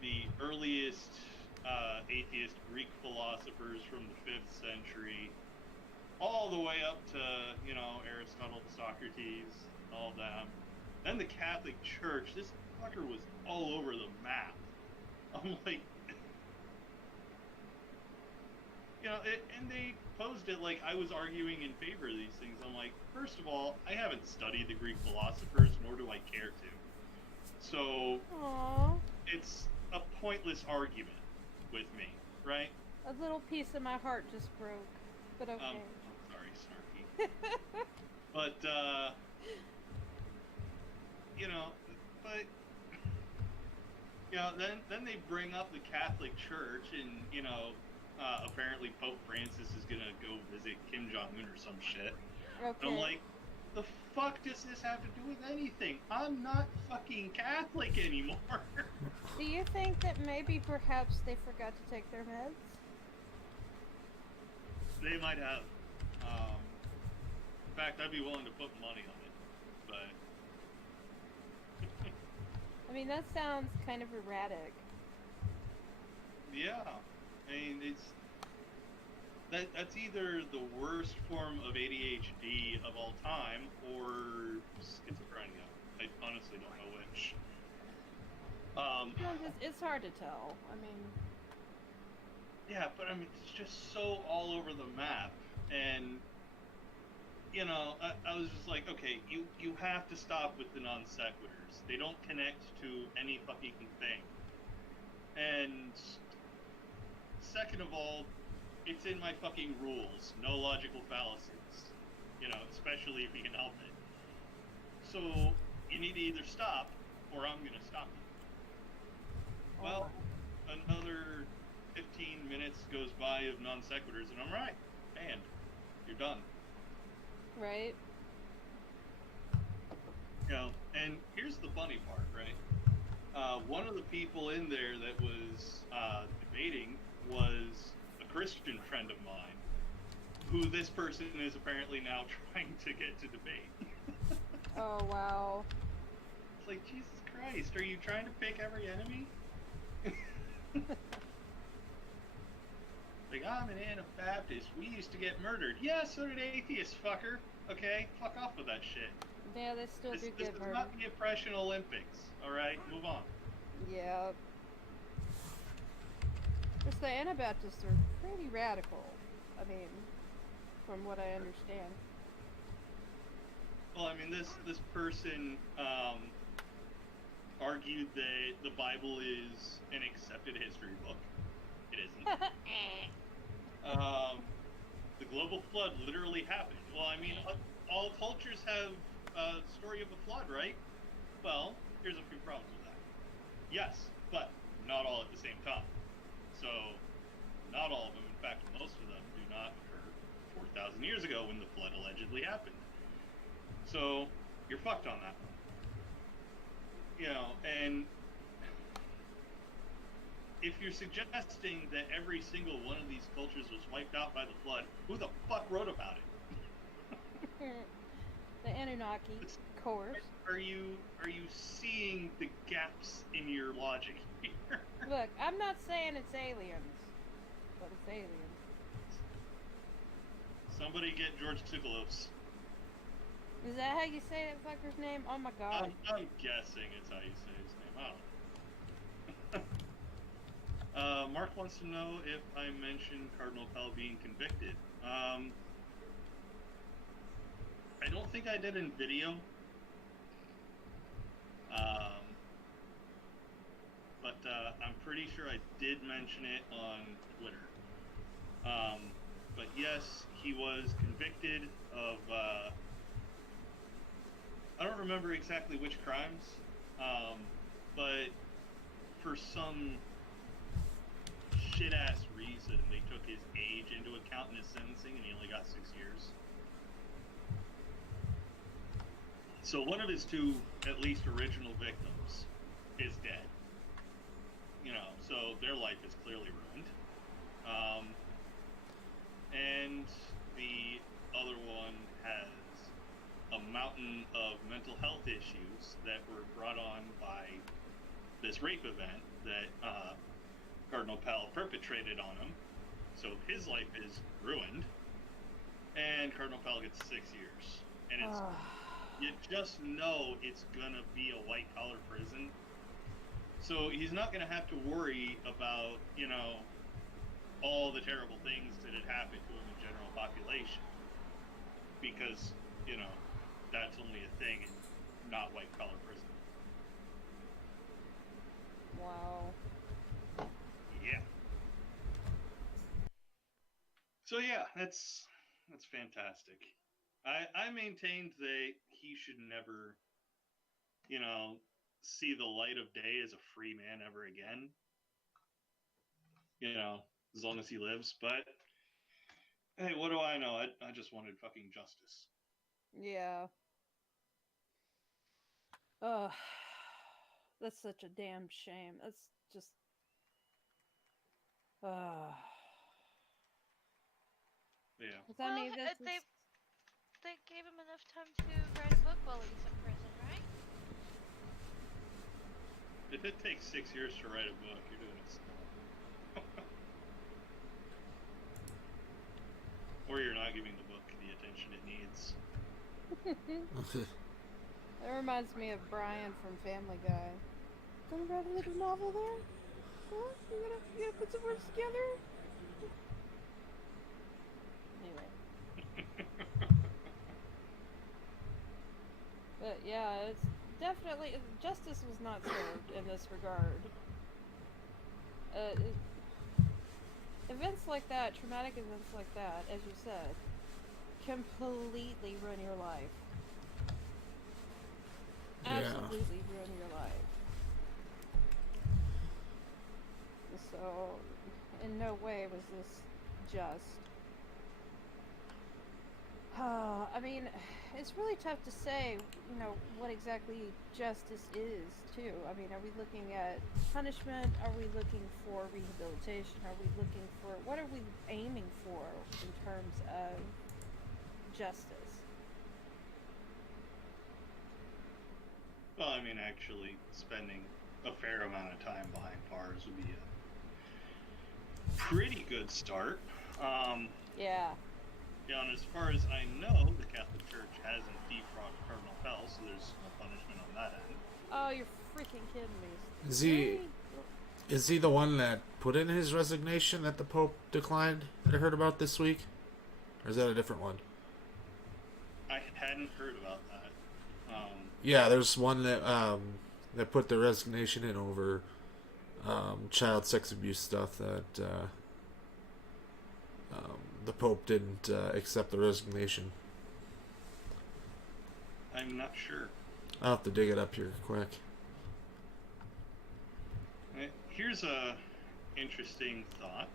the earliest atheist Greek philosophers from the 5th century, all the way up to, you know, Aristotle, Socrates, all that. Then the Catholic Church, this fucker was all over the map. I'm like, you know, and they posed it like I was arguing in favor of these things. I'm like, first of all, I haven't studied the Greek philosophers, nor do I care to. So, Aww. it's a pointless argument with me, right? A little piece of my heart just broke. But okay. I'm sorry, Snarky. But, you know, then they bring up the Catholic Church and, you know, apparently Pope Francis is gonna go visit Kim Jong-un or some shit. Okay. And I'm like, the fuck does this have to do with anything? I'm not fucking Catholic anymore. Do you think that maybe perhaps they forgot to take their meds? They might have. In fact, I'd be willing to put money on it. But I mean, that sounds kind of erratic. yeah, I mean, that's either the worst form of ADHD of all time or schizophrenia. I honestly don't know which. It's hard to tell. I mean, Yeah, but I mean, it's just so all over the map, and you know, I was just like, okay, you have to stop with the non sequiturs. They don't connect to any fucking thing. And second of all, it's in my fucking rules. No logical fallacies. You know, especially if you can help it. So you need to either stop, or I'm gonna stop you. Well, another 15 minutes goes by of non sequiturs, and I'm right. And you're done. right? You know, and here's the funny part, right? One of the people in there that was debating was a Christian friend of mine, who this person is apparently now trying to get to debate. Oh, wow. It's like, Jesus Christ, are you trying to pick every enemy? Like, I'm an Anabaptist. We used to get murdered. Yeah, so did atheists, fucker. Okay, fuck off with that shit. Yeah, they still do This get is murdered. not the oppression Olympics. All right, move on. Yeah. Just the Anabaptists are pretty radical. I mean, from what I understand. Well, I mean, this person argued that the Bible is an accepted history book. It isn't. The global flood literally happened. Well, I mean, all cultures have a story of a flood, right? Well, here's a few problems with that. Yes, but not all at the same time. So, not all of them. In fact, most of them do not occur 4,000 years ago when the flood allegedly happened. So, you're fucked on that one. You know, and if you're suggesting that every single one of these cultures was wiped out by the flood, who the fuck wrote about it? The Anunnaki, of course. Are you seeing the gaps in your logic here? Look, I'm not saying it's aliens, but it's aliens. Somebody get George Tsoukalos. Is that how you say that fucker's name? Oh my god. I'm guessing it's how you say his name. I don't know. Mark wants to know if I mentioned Cardinal Pell being convicted. I don't think I did in video. But I'm pretty sure I did mention it on Twitter. But yes, he was convicted of, I don't remember exactly which crimes, but for some shit ass reason they took his age into account in his sentencing, and he only got 6 years. So one of his two, at least original victims, is dead. You know, so their life is clearly ruined. And the other one has a mountain of mental health issues that were brought on by this rape event that Cardinal Pell perpetrated on him. So his life is ruined, and Cardinal Pell gets 6 years. And it's you just know it's gonna be a white collar prison. So he's not gonna have to worry about, you know, all the terrible things that had happened to him in general population, because, you know, that's only a thing in not white collar prison. Wow. Yeah. So yeah, that's fantastic. I maintained that he should never, you know, see the light of day as a free man ever again. You know, as long as he lives. But hey, what do I know? I just wanted fucking justice. Yeah. Ugh. That's such a damn shame. That's just. Ugh. Yeah. I Well, mean, that's they gave him enough time to write a book while he was in prison, right? If it takes 6 years to write a book, you're doing it slow. Or you're not giving the book the attention it needs. That reminds me of Brian from Family Guy. Gonna write a little novel there? Huh? You gonna put some words together? Anyway. But yeah, it's definitely justice was not served in this regard. Events like that, traumatic events like that, as you said, completely ruin your life. Absolutely ruin your life. So, in no way was this just. I mean, it's really tough to say, you know, what exactly justice is, too. I mean, are we looking at punishment? Are we looking for rehabilitation? Are we looking for... What are we aiming for in terms of justice? Well, I mean, actually spending a fair amount of time behind bars would be a pretty good start. Yeah. Yeah, and as far as I know, the Catholic Church hasn't defrauded Cardinal Pell, so there's no punishment on that end. Oh, you're freaking kidding me. Is he the one that put in his resignation that the Pope declined that I heard about this week? Or is that a different one? I hadn't heard about that. Yeah, there's one that put the resignation in over child sex abuse stuff that the Pope didn't accept the resignation. I'm not sure. I'll have to dig it up here quick. Here's a interesting thought,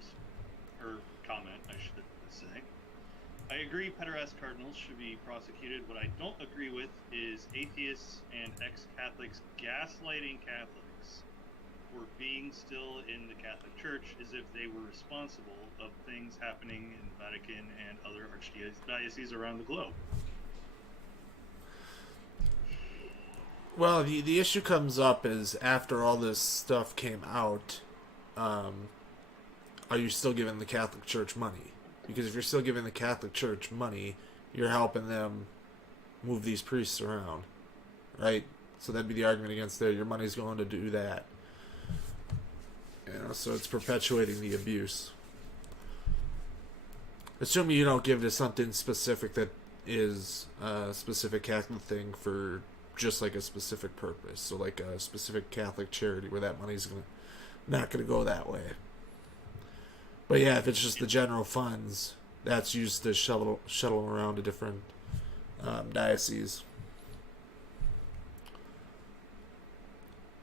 or comment, I should say. I agree pederast cardinals should be prosecuted. What I don't agree with is atheists and ex-Catholics gaslighting Catholics for being still in the Catholic Church as if they were responsible of things happening in the Vatican and other archdioceses around the globe. Well, the issue comes up is after all this stuff came out, are you still giving the Catholic Church money? Because if you're still giving the Catholic Church money, you're helping them move these priests around, right? So that'd be the argument against there. Your money's going to do that. You know, so it's perpetuating the abuse. Assuming you don't give to something specific that is a specific Catholic thing for just like a specific purpose. So like a specific Catholic charity where that money's not going to go that way. But yeah, if it's just the general funds, that's used to shuttle around to different dioceses.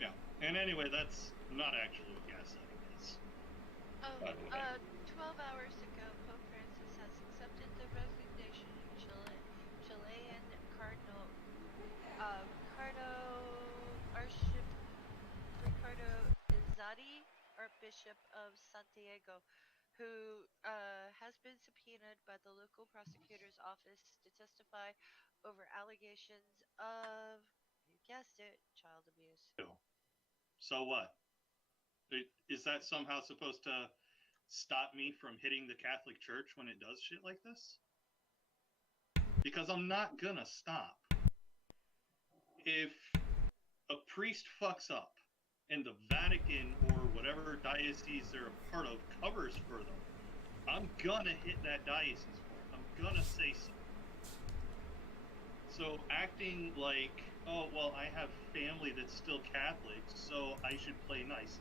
Yeah, and anyway, that's not actually what gaslighting is. Oh, by the way. 12 hours ago, Pope Francis has accepted the resignation of Chilean Cardinal Ricardo Archbishop Ricardo Izadi, Archbishop of Santiago, who has been subpoenaed by the local prosecutor's office to testify over allegations of, you guessed it, child abuse. So what? Is that somehow supposed to stop me from hitting the Catholic Church when it does shit like this? Because I'm not gonna stop. If a priest fucks up and the Vatican or whatever diocese they're a part of covers for them, I'm gonna hit that diocese for it. I'm gonna say so. So acting like, oh, well, I have family that's still Catholic, so I should play nice.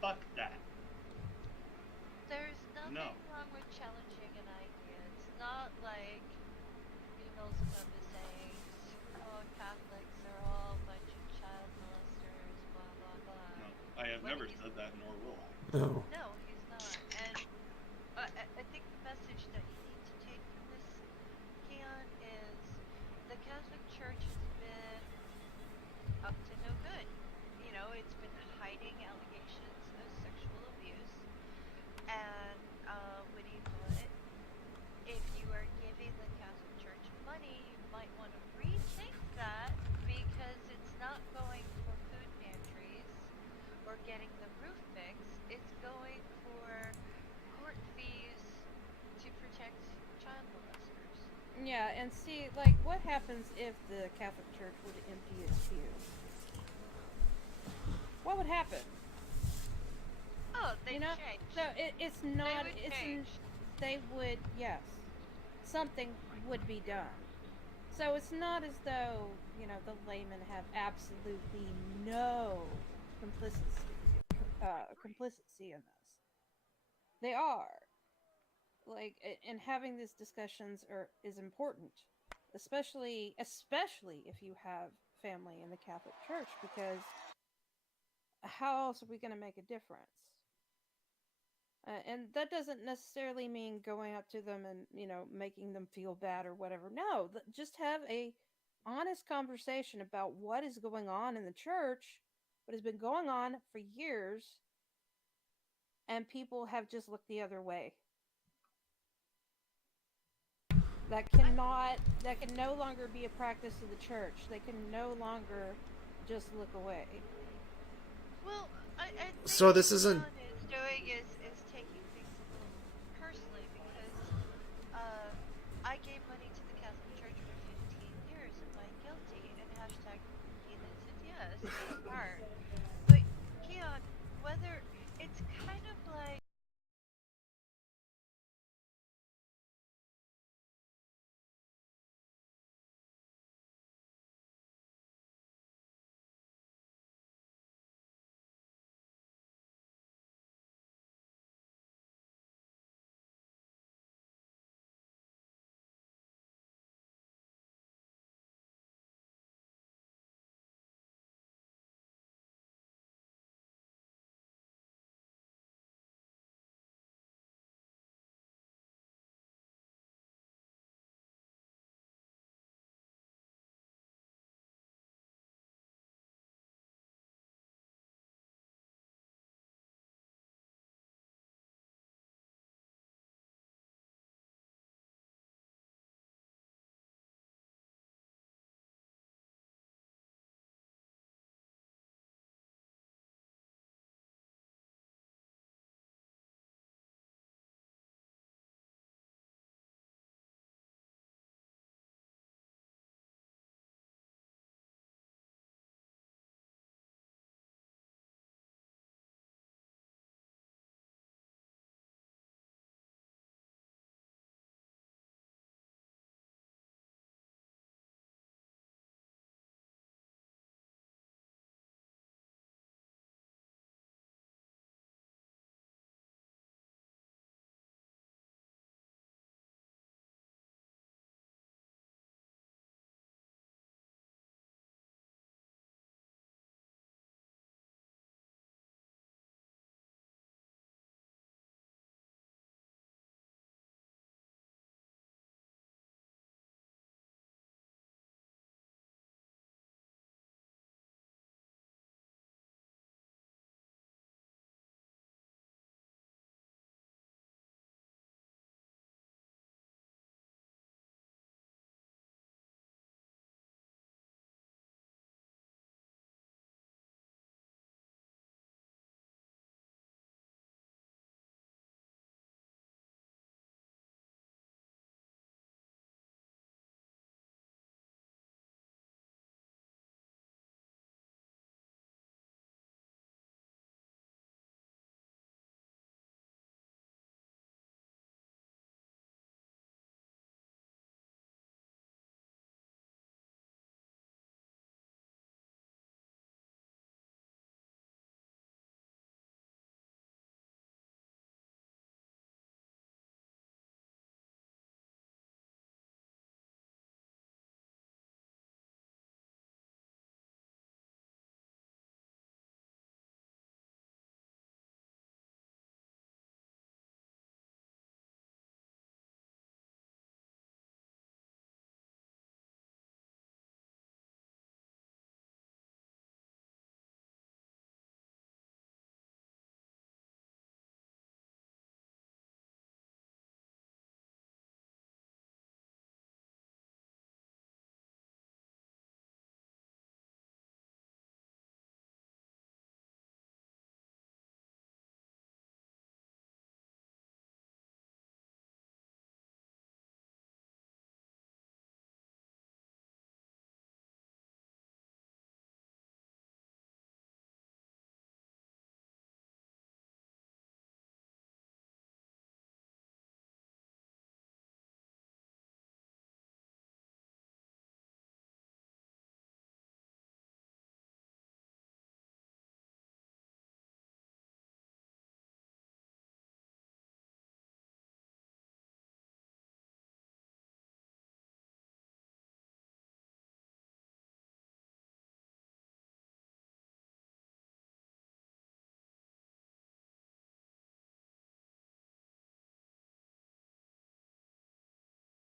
Fuck that. There's nothing No. wrong with challenging an idea. It's not like Beelzebub is saying, screw all Catholics, they're all a bunch of child molesters, blah, blah, blah. No, I have What never he's- said that, nor will I. No. No, he's not. And I think the message that you need to take from this, Keon, is the Catholic Church has been up to no good. You know, it's been hiding allegations of sexual abuse. And, what do you call it? If you are giving the Catholic Church money, you might want to rethink that because it's not going for food pantries or getting the roof fixed. It's going for court fees to protect child molesters. Yeah, and see, like, what happens if the Catholic Church were to empty its pews? What would happen? Oh, they You know, change. so it's not. would It's change. they would, yes, something would be done. So it's not as though the laymen have absolutely no complicity in this. They are, like, and having these discussions is important, especially if you have family in the Catholic Church, because how else are we going to make a difference? And that doesn't necessarily mean going up to them and making them feel bad or whatever. No, just have a honest conversation about what is going on in the church, what has been going on for years, and people have just looked the other way. That can no longer be a practice of the church. They can no longer just look away. Well, I think So this isn't Keon